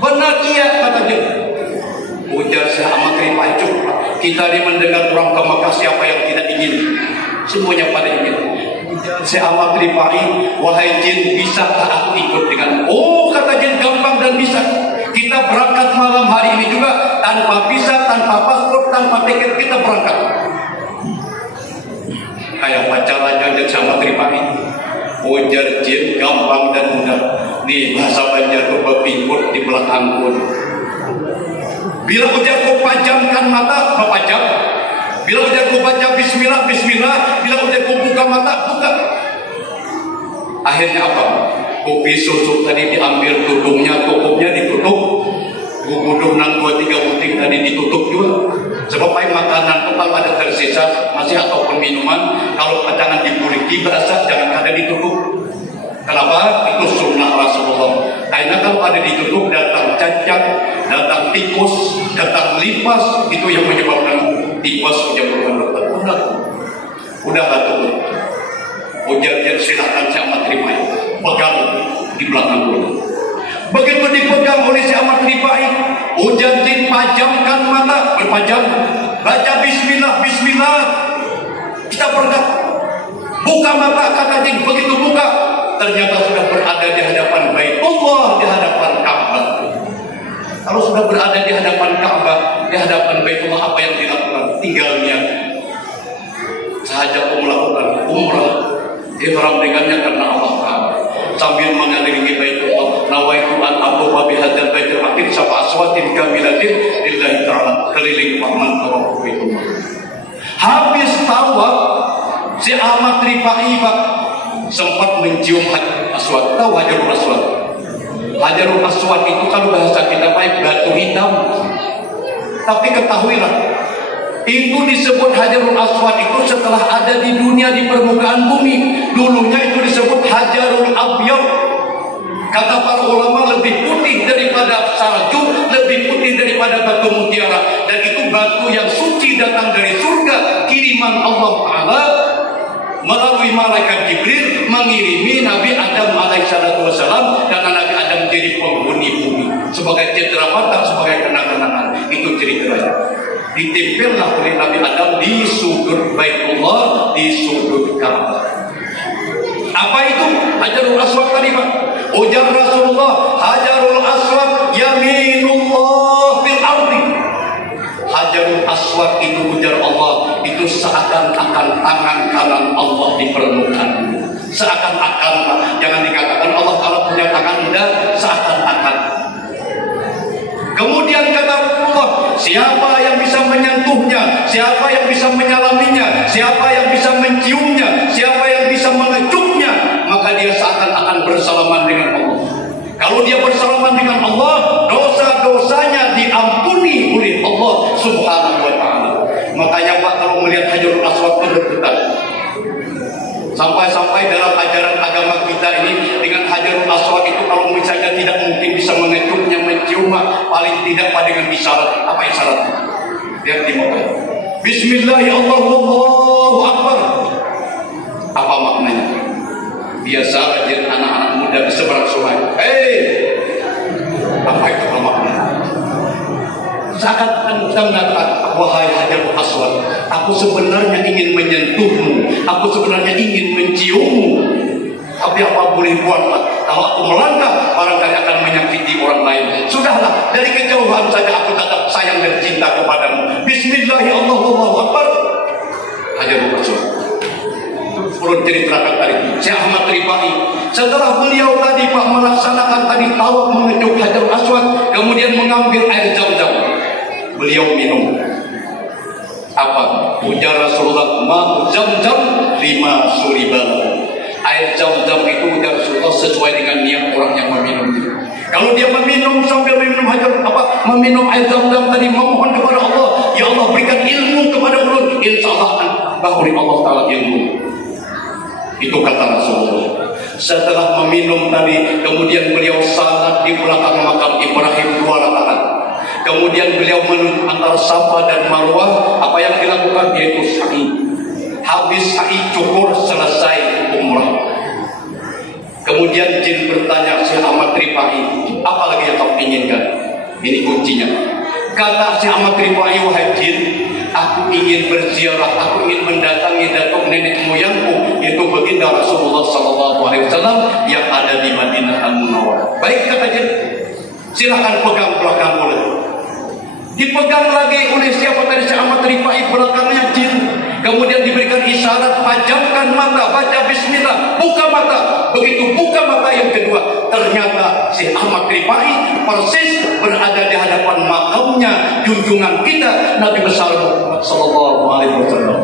Benar iya, kata jin. Ujar Syekh Ahmad Rifai, kita ini mendengar orang ke Mekah, siapa yang tidak ingin? Semuanya pada ingin. Syekh Ahmad Rifai, wahai jin, bisakah aku ikut dengan? Oh, kata jin, gampang dan bisa. Kita berangkat malam hari ini juga, tanpa visa, tanpa paspor, tanpa tiket, kita berangkat. Kayak pacaran yang sama Rifai. Ujar jin, gampang dan mudah. Nih bahasa Banjar berpikir di belakang pun. Bila ujar kau pajamkan mata, kau pajam. Bila ujar kau baca bismillah, bismillah. Bila ujar kau buka mata, buka. Akhirnya apa? Kopi susu tadi diambil tudungnya, tutupnya ditutup. Gugudung nang 2-3 butir tadi ditutup juga. Sebab makanan itu kalau ada tersisa masih ataupun minuman, kalau jangan dibuliki berasa, jangan ada ditutup. Kenapa? Itu sunnah Rasulullah. Karena kalau ada ditutup, datang cacat, datang tikus, datang lipas, itu yang menyebabkan tikus menyebabkan dokter. Udah tutup. Ujar-ujar silahkan Syekh Ahmad Rifai, pegang di belakang dulu. Begitu dipegang oleh Syekh Ahmad Rifai, ujar jin, pajamkan mata, berpajam, baca bismillah, bismillah. Kita berangkat. Buka mata, kata jin. Begitu buka, ternyata sudah berada di hadapan Baitullah, di hadapan Ka'bah. Kalau sudah berada di hadapan Ka'bah, di hadapan Baitullah, apa yang dilakukan? Tinggalnya sahaja melakukan umrah, ihram dengannya karena Allah Ta'ala. Sambil mengelilingi Baitullah, nawaitu an atufa bihadzal baitil atiq sab'a aswatin kamilatin lillahi ta'ala, keliling Rahman wa Baitullah. Habis tawaf, si Ahmad Rifai Pak sempat mencium Hajarul Aswad. Tahu Hajarul Aswad? Hajarul Aswad itu kalau bahasa kita baik batu hitam. Tapi ketahuilah, itu disebut Hajarul Aswad itu setelah ada di dunia di permukaan bumi. Dulunya itu disebut Hajarul Abyad. Kata para ulama, lebih putih daripada salju, lebih putih daripada batu mutiara. Dan itu batu yang suci datang dari surga, kiriman Allah Ta'ala melalui malaikat Jibril mengirimi Nabi Adam alaihissalam, karena Nabi Adam menjadi penghuni bumi sebagai cendera mata, sebagai kenang-kenangan. Itu ceritanya. Ditempellah oleh Nabi Adam di sudut Baitullah, di sudut Ka'bah. Apa itu Hajarul Aswad tadi Pak? Ujar Rasulullah, Hajarul Aswad yaminullah fil ardi. Hajarul Aswad itu ujar Allah, itu seakan-akan tangan kanan Allah di permukaan. Seakan-akan, jangan dikatakan Allah Ta'ala punya tangan, dan seakan-akan. Kemudian kata Allah, siapa yang bisa menyentuhnya, siapa yang bisa menyalaminya, siapa yang bisa menciumnya, siapa yang bisa mengecupnya, maka dia seakan-akan bersalaman dengan Allah. Kalau dia bersalaman dengan Allah, dosa-dosanya diampuni oleh Allah Subhanahu wa Ta'ala. Makanya Pak, kalau melihat Hajarul Aswad itu bergetar. Sampai-sampai dalam ajaran agama kita ini, dengan Hajarul Aswad itu kalau misalnya tidak mungkin bisa mengecupnya, menciumnya, paling tidak dengan isyarat. Apa isyaratnya? Lihat di Mekah. Bismillahirrahmanirrahim, Allahu Akbar. Apa maknanya? Biasa aja anak-anak muda di seberang sungai. Apa itu maknanya? Seakan-akan kita mengatakan, wahai Hajarul Aswad, aku sebenarnya ingin menyentuhmu, aku sebenarnya ingin menciummu, tapi apa boleh buatlah. Kalau aku melangkah, barangkali akan menyakiti orang lain. Sudahlah, dari kejauhan saja aku tetap sayang dan cinta kepadamu. Bismillahirrahmanirrahim. Hajarul Aswad. Perlu ceritakan tadi, Syekh Ahmad Rifai, setelah beliau tadi Pak melaksanakan tadi tawaf mengecup Hajarul Aswad, kemudian mengambil air Zam-Zam, beliau minum. Apa? Ujar Rasulullah, ma'u Zam-Zam 5 suriban. Air Zam-Zam itu ujar Rasulullah sesuai dengan niat orang yang meminum. Kalau dia meminum sambil meminum meminum air Zam-Zam tadi, memohon kepada Allah, ya Allah berikan ilmu kepada ulun, insyaallah bahwa Allah Ta'ala ilmu. Itu kata Rasulullah. Setelah meminum tadi, kemudian beliau salat di belakang makam Ibrahim 2 rakaat. Kemudian beliau menuju antara Safa dan Marwah. Apa yang dilakukan? Yaitu sa'i. Habis sa'i cukur, selesai umrah. Kemudian jin bertanya, Syekh Ahmad Rifai, apa lagi yang kau inginkan? Ini kuncinya. Kata Syekh Ahmad Rifai, wahai jin, aku ingin berziarah, aku ingin mendatangi datuk nenek moyangku, yaitu baginda Rasulullah SAW yang ada di Madinah Al-Munawwarah. Baik, kata jin, silakan pegang belakang boleh. Dipegang lagi oleh siapa tadi? Syekh Ahmad Rifai, belakangnya jin. Kemudian diberikan isyarat, pejamkan mata, baca bismillah, buka mata. Begitu buka mata yang kedua, ternyata Syekh Ahmad Rifai persis berada di hadapan makamnya junjungan kita Nabi besar Muhammad sallallahu alaihi wasallam.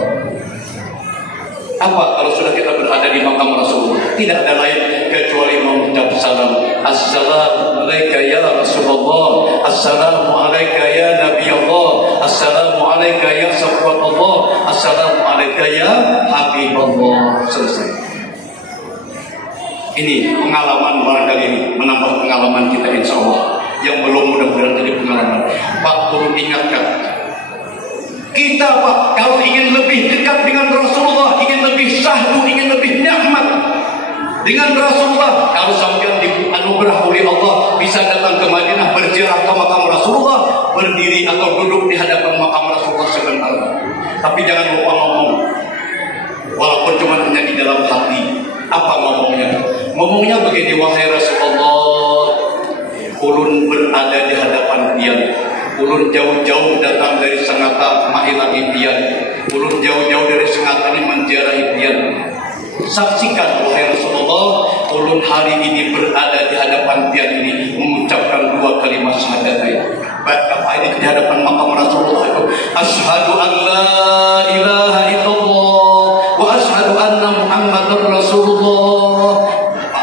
Apa kalau sudah kita berada di makam Rasulullah? Tidak ada lain kecuali mengucap salam. Assalamu alayka ya Rasulullah, assalamu alayka ya Nabi Allah, assalamu alayka ya Safwatullah, assalamu alayka ya Habibullah. Selesai. Ini pengalaman barangkali ini menambah pengalaman kita insya Allah. Yang belum mudah-mudahan jadi pengalaman. Pak, perlu ingatkan, kita Pak, kalau ingin lebih dekat dengan Rasulullah, ingin lebih syahdu, ingin lebih nikmat dengan Rasulullah, kalau sampai dianugerah oleh Allah bisa datang ke Madinah, berziarah ke makam Rasulullah, berdiri atau duduk di hadapan makam Rasulullah sebentar. Tapi jangan lupa ngomong, walaupun cuma hanya di dalam hati. Apa ngomongnya? Ngomongnya begini, wahai Rasulullah, ulun berada di hadapan dia. Ulun jauh-jauh datang dari Sengata Mahilang impian. Ulun jauh-jauh dari Sengata ini menziarahi impian. Saksikan wahai Rasulullah, ulun hari ini berada di hadapan dia ini mengucapkan 2 kalimat syahadat. Baca ini di hadapan makam Rasulullah itu, asyhadu an la ilaha illallah wa asyhadu anna Muhammadar Rasulullah.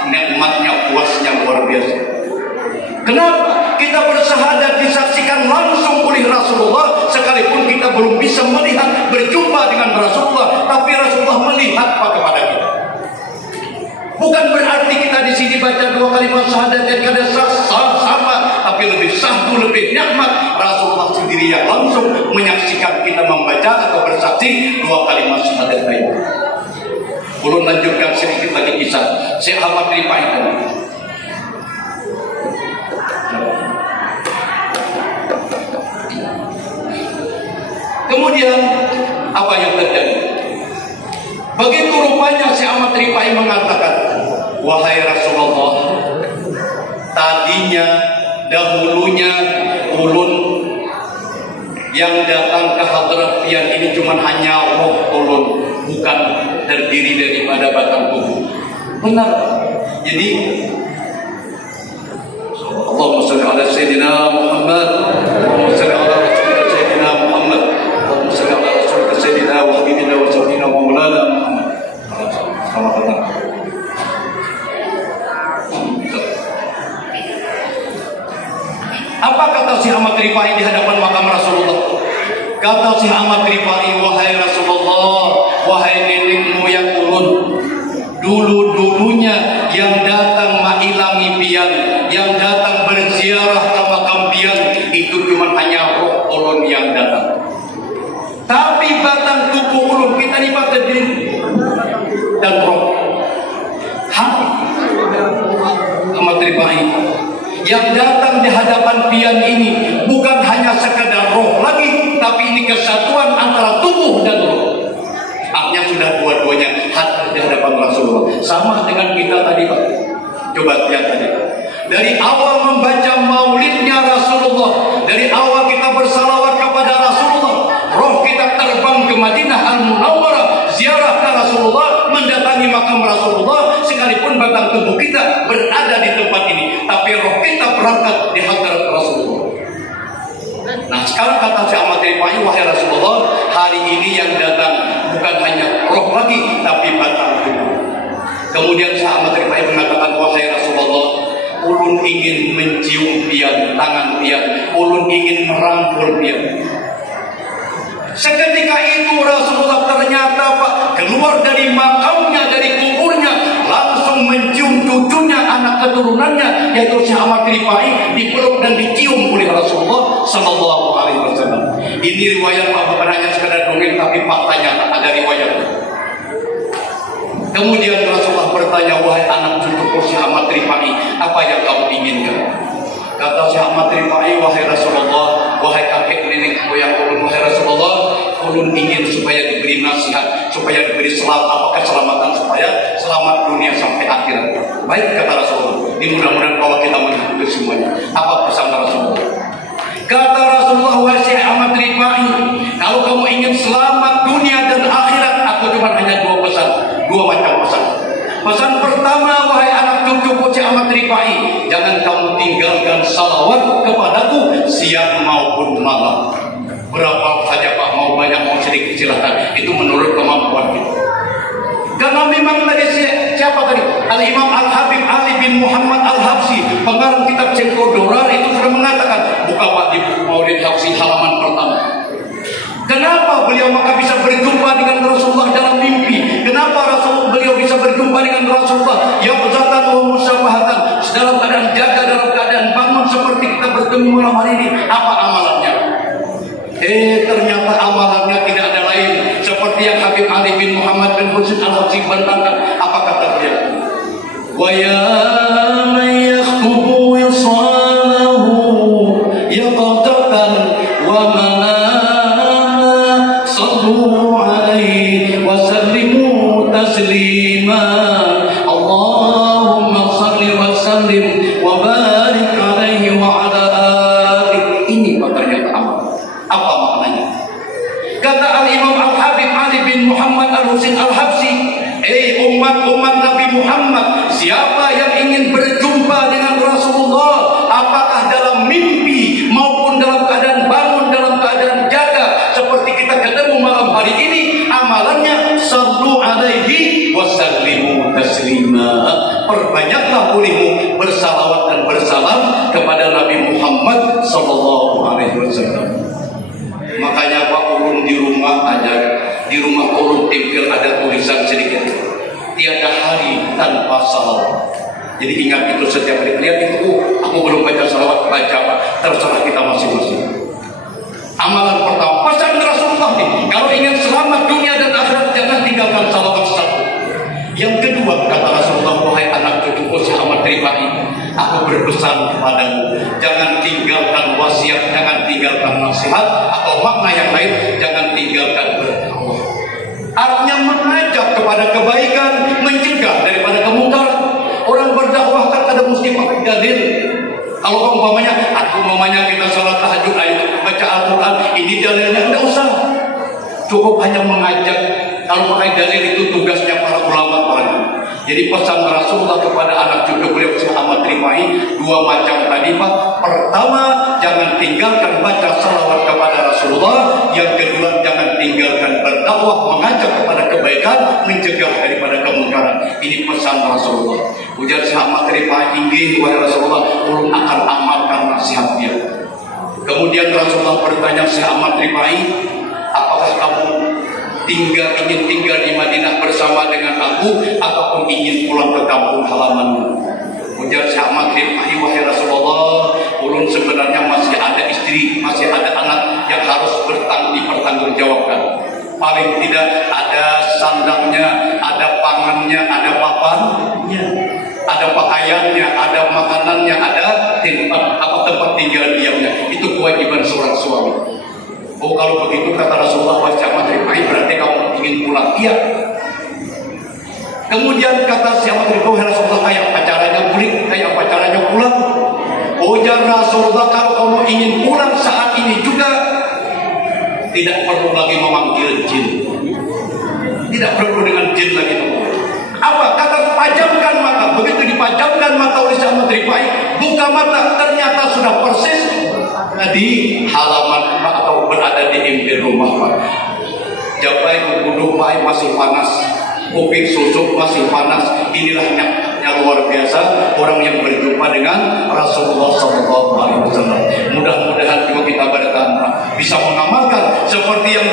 Nikmatnya, puasnya luar biasa. Kenapa? Kita bersyahadat disaksikan langsung oleh Rasulullah, sekalipun kita belum bisa melihat, berjumpa dengan Rasulullah, tapi Rasulullah melihat kepada kita. Bukan berarti kita di sini baca 2 kalimat syahadat yang kada sama, tapi lebih sahdu, lebih nikmat. Rasulullah sendiri yang langsung menyaksikan kita membaca atau bersaksi 2 kalimat syahadat itu. Ulun lanjutkan sedikit lagi kisah Syekh Ahmad Rifai tadi. Kemudian apa yang terjadi? Begitu rupanya Syekh Ahmad Rifai mengatakan, wahai Rasulullah, tadinya dahulunya ulun Yang datang ke hadrat pian ini cuma hanya roh turun, bukan terdiri daripada batang tubuh. Benar. Jadi Allahumma shalli ala sayyidina Muhammad, Allahumma shalli ala rasulika sayyidina Muhammad, Allahumma shalli ala rasulika sayyidina wa habibina wa sayyidina wa maulana Muhammad. Apa kata si Ahmad Rifai di hadapan makam Rasulullah? Kata si Ahmad Rifai, wahai Rasulullah, wahai nenekmu yang ulun, dulu-dulunya yang datang mailangi pian, yang datang berziarah ke makam pian, itu cuma hanya roh ulun yang datang. Tapi batang tubuh ulun kita dipakai diri dan roh. Hati Ahmad Rifai yang datang di hadapan pian ini bukan hanya sekadar roh lagi, tapi ini kesatuan antara tubuh dan roh. Artinya sudah dua-duanya hadir di hadapan Rasulullah. Sama dengan kita tadi, Pak. Coba lihat tadi. Dari awal membaca maulidnya Rasulullah, dari awal kita bersalawat kepada Rasulullah, roh kita terbang ke Madinah Al-Munawwarah, ziarah ke Rasulullah, mendatangi makam Rasulullah, sekalipun batang tubuh kita berada di tempat ini, tapi roh kita berangkat di hadirat Rasulullah. Nah, sekarang kata si Ahmad Rifai, wahai Rasulullah, hari ini yang datang bukan hanya roh lagi, tapi batang tubuh. Kemudian si Ahmad Rifai mengatakan, wahai Rasulullah, ulun ingin mencium pian, tangan pian, ulun ingin merangkul pian. Seketika itu Rasulullah ternyata, Pak, keluar dari makamnya, dari kuburnya, langsung mencium cucunya, anak keturunannya, yaitu si Ahmad Rifai, dipeluk dan dicium oleh Rasulullah Sallallahu Alaihi Wasallam. Ini riwayat, Pak, bukan hanya sekadar dongeng, tapi faktanya ada riwayat. Kemudian Rasulullah bertanya, wahai anak cucuku si Ahmad Rifai, apa yang kamu inginkan? Kata si Ahmad Rifai, wahai Rasulullah, wahai kakek nenekku yang ulun, wahai Rasulullah, ulun ingin supaya diberi nasihat, supaya diberi keselamatan, supaya selamat dunia sampai akhirat. Baik, kata Rasulullah, ini mudah-mudahan kalau kita mengikuti semuanya. Apa pesan Rasulullah? Kata Rasulullah, wahai Ahmad Rifai, kalau kamu ingin selamat dunia dan akhirat, aku cuma hanya dua macam pesan. Pesan pertama, wahai anak cucuku si Ahmad Rifai, jangan kamu tinggalkan salawat kepadaku siang maupun malam. Berapa saja, Pak, mau banyak mau sedikit silahkan, itu menurut kemampuan kita. Karena memang tadi siapa tadi? Al-Imam Al-Habib Ali bin Muhammad Al-Habsi, pengarang kitab Cengko Dorar, itu sudah mengatakan, buka Pak di buku Maulid Habsi halaman pertama. Kenapa beliau maka bisa berjumpa dengan Rasulullah dalam mimpi? Kenapa beliau bisa berjumpa dengan Rasulullah yang bezatan wa musyabahatan, dalam keadaan jaga, dalam keadaan bangun seperti kita bertemu malam hari ini? Apa amalannya? Ternyata amalannya tidak ada lain seperti yang Habib Ali bin Muhammad bin Husain Al-Habsi bantangkan. Apa kata beliau? Wa ya man yakhtubu wisanahu yaqtatan wa man taslima. Allahumma salli wa sallim wa barik alaihi wa ala alihi. Ini ternyata amal. Apa maknanya? Kata Al-Imam Al-Habib Ali bin Muhammad Al-Husain Al-Habsi, umat-umat Nabi Muhammad, siapa yang ingin berjumpa dengan Rasulullah, apakah dalam mimpi maupun dalam keadaan bangun, dalam keadaan jaga, seperti kita ketemu malam hari ini, amalannya sallu alaihi wasallimu taslima. Perbanyaklah olehmu bersalawat dan bersalam kepada Nabi Muhammad Sallallahu Alaihi Wasallam. Makanya Pak, ulun di rumah ulun tempel ada tulisan sedikit, tiada hari tanpa salawat. Jadi ingat itu setiap hari. Lihat itu, aku belum baca salawat, baca Pak, terserah kita masing-masing. Amalan pertama, pesan Rasulullah nih, kalau ingin selamat dunia dan akhirat, jangan tinggalkan salawat satu. Yang kedua, kata Rasulullah, wahai anak cucuku si Ahmad Rifai, aku berpesan kepadamu, jangan tinggalkan wasiat, jangan tinggalkan nasihat, atau makna yang lain, jangan tinggalkan berdakwah. Artinya mengajak kepada kebaikan, mencegah daripada kemungkaran. Orang berdakwah kan ada mesti pakai dalil. Kalau umpamanya kita sholat tahajud, ayo baca Al-Quran. Ini dalilnya, tidak usah. Cukup hanya mengajak. Kalau pakai dalil itu tugasnya para ulama, para guru. Jadi pesan Rasulullah kepada anak cucu beliau Syekh Ahmad Rifai dua macam tadi Pak. Pertama, jangan tinggalkan baca salawat kepada Rasulullah. Yang kedua, jangan tinggalkan berdakwah, mengajak kepada kebaikan, mencegah daripada kemungkaran. Ini pesan Rasulullah. Ujar Syekh Ahmad Rifai, inggih wahai Rasulullah, ulun akan amalkan nasihatnya. Kemudian Rasulullah bertanya Syekh Ahmad Rifai, apakah kamu ingin tinggal di Madinah bersama dengan aku ataupun ingin pulang ke kampung halamanmu? Ujar Syekh Ahmad Rifai, wahai Rasulullah, ulun sebenarnya masih ada istri, masih ada anak yang harus dipertanggungjawabkan. Paling tidak ada sandangnya, ada pangannya, ada papannya, ada pakaiannya, ada makanannya, ada tempat tinggal diamnya. Itu kewajiban seorang suami. Oh, kalau begitu kata Rasulullah, wahai Ahmad Rifai, berarti kamu ingin pulang? Iya. Kemudian kata Ahmad Rifai, wahai Rasulullah, kayak apa caranya pulang? Kayak apa caranya pulang? Ujar Rasulullah, kalau kamu ingin pulang saat ini juga, tidak perlu lagi memanggil jin. Tidak perlu dengan jin lagi. Apa? Kata pajamkan mata. Begitu dipajamkan mata oleh Ahmad Rifai, buka mata, ternyata sudah persis di halaman atau berada di ember rumah Pak. Jabai kuduk Pak masih panas, kuping susuk masih panas. Inilah yang luar biasa orang yang berjumpa dengan Rasulullah SAW. Mudah-mudahan juga kita bertahan bisa mengamalkan seperti yang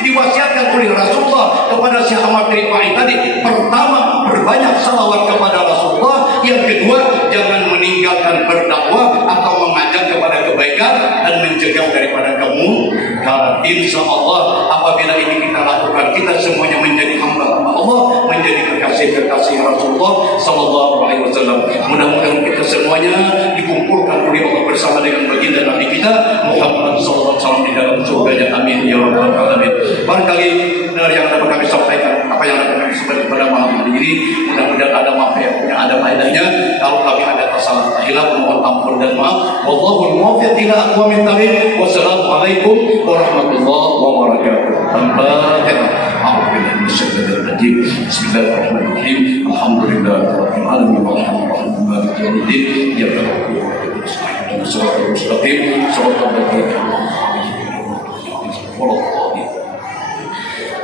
diwasiatkan oleh Rasulullah kepada Syekh Ahmad Rifai tadi. Pertama, berbanyak salawat kepada Rasulullah. Yang kedua, jangan meninggalkan berdakwah atau mengajak kepada kebaikan dan mencegah daripada kemungkaran. Insya Allah apabila ini kita lakukan, kita semuanya menjadi hamba Allah, menjadi kekasih-kekasih Rasulullah Sallallahu Alaihi Wasallam. Mudah-mudahan kita semuanya dikumpulkan oleh Allah bersama dengan baginda Nabi kita Muhammad Sallallahu Alaihi Wasallam di dalam surganya. Amin ya rabbal alamin. Barangkali benar yang dapat kami sampaikan, apa yang dapat kami sampaikan pada malam hari ini, mudah-mudahan ada manfaatnya, ada faedahnya. Kalau kami ada kesalahan hilaf, mohon ampun dan maaf. Wallahul muwaffiq ila aqwamit thoriq. Wassalamualaikum warahmatullahi wabarakatuh. Bismillahirrahmanirrahim. Alhamdulillahirabbil alamin arrahmanirrahim maliki yaumiddin. Iyyaka na'budu wa iyyaka nasta'in. Shiratal mustaqim, shiratal ladzina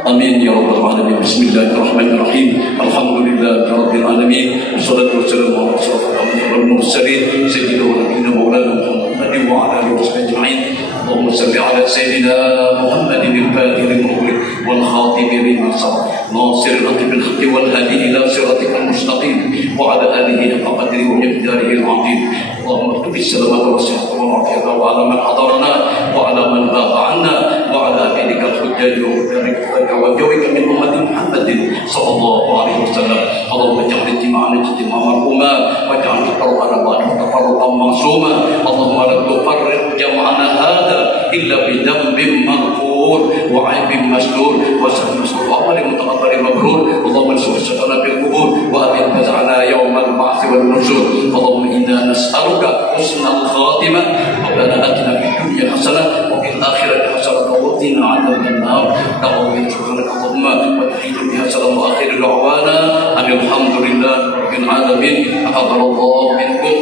Amin ya rabbal alamin. Bismillahirrahmanirrahim. Alhamdulillahirabbil alamin. Wassalatu wassalamu ala asyrafil mursalin sayyidina wa nabiyina maulana Muhammadin wa ala alihi wasahbihi. Allahumma shalli ala sayyidina Muhammadin al-fatihil mughliq wal khatimi lima sabaq nasiril haqqi bil haqqi wal hadi ila siratikal mustaqim wa ala alihi haqqa qadrihi wa miqdarihi al-'azim. Allahumma tubi salamata wa sihhata wa afiyata wa ala man hadarana wa ala man baqa 'anna wa ala abidika al-hujjaj wa وجوك من أمة محمد صلى الله عليه وسلم. اللهم اجعل اجتماعنا اجتماعا مرحوما واجعل تفرقنا بعده تفرقا معصوما. اللهم لا تفرق جمعنا هذا إلا بذنب مغفور وعيب مستور وسهل وعمل متقبل مبرور. اللهم انصر شرنا بالقبور وأبد فزعنا يوم البعث والنشور. اللهم إنا نسألك حسن الخاتمة. ربنا آتنا في الدنيا حسنة وفي الآخرة حسنة وقنا عذاب النار. سبحانك اللهم وتحيي بها سلام وآخر دعوانا أن الحمد لله رب العالمين. تقبل الله منكم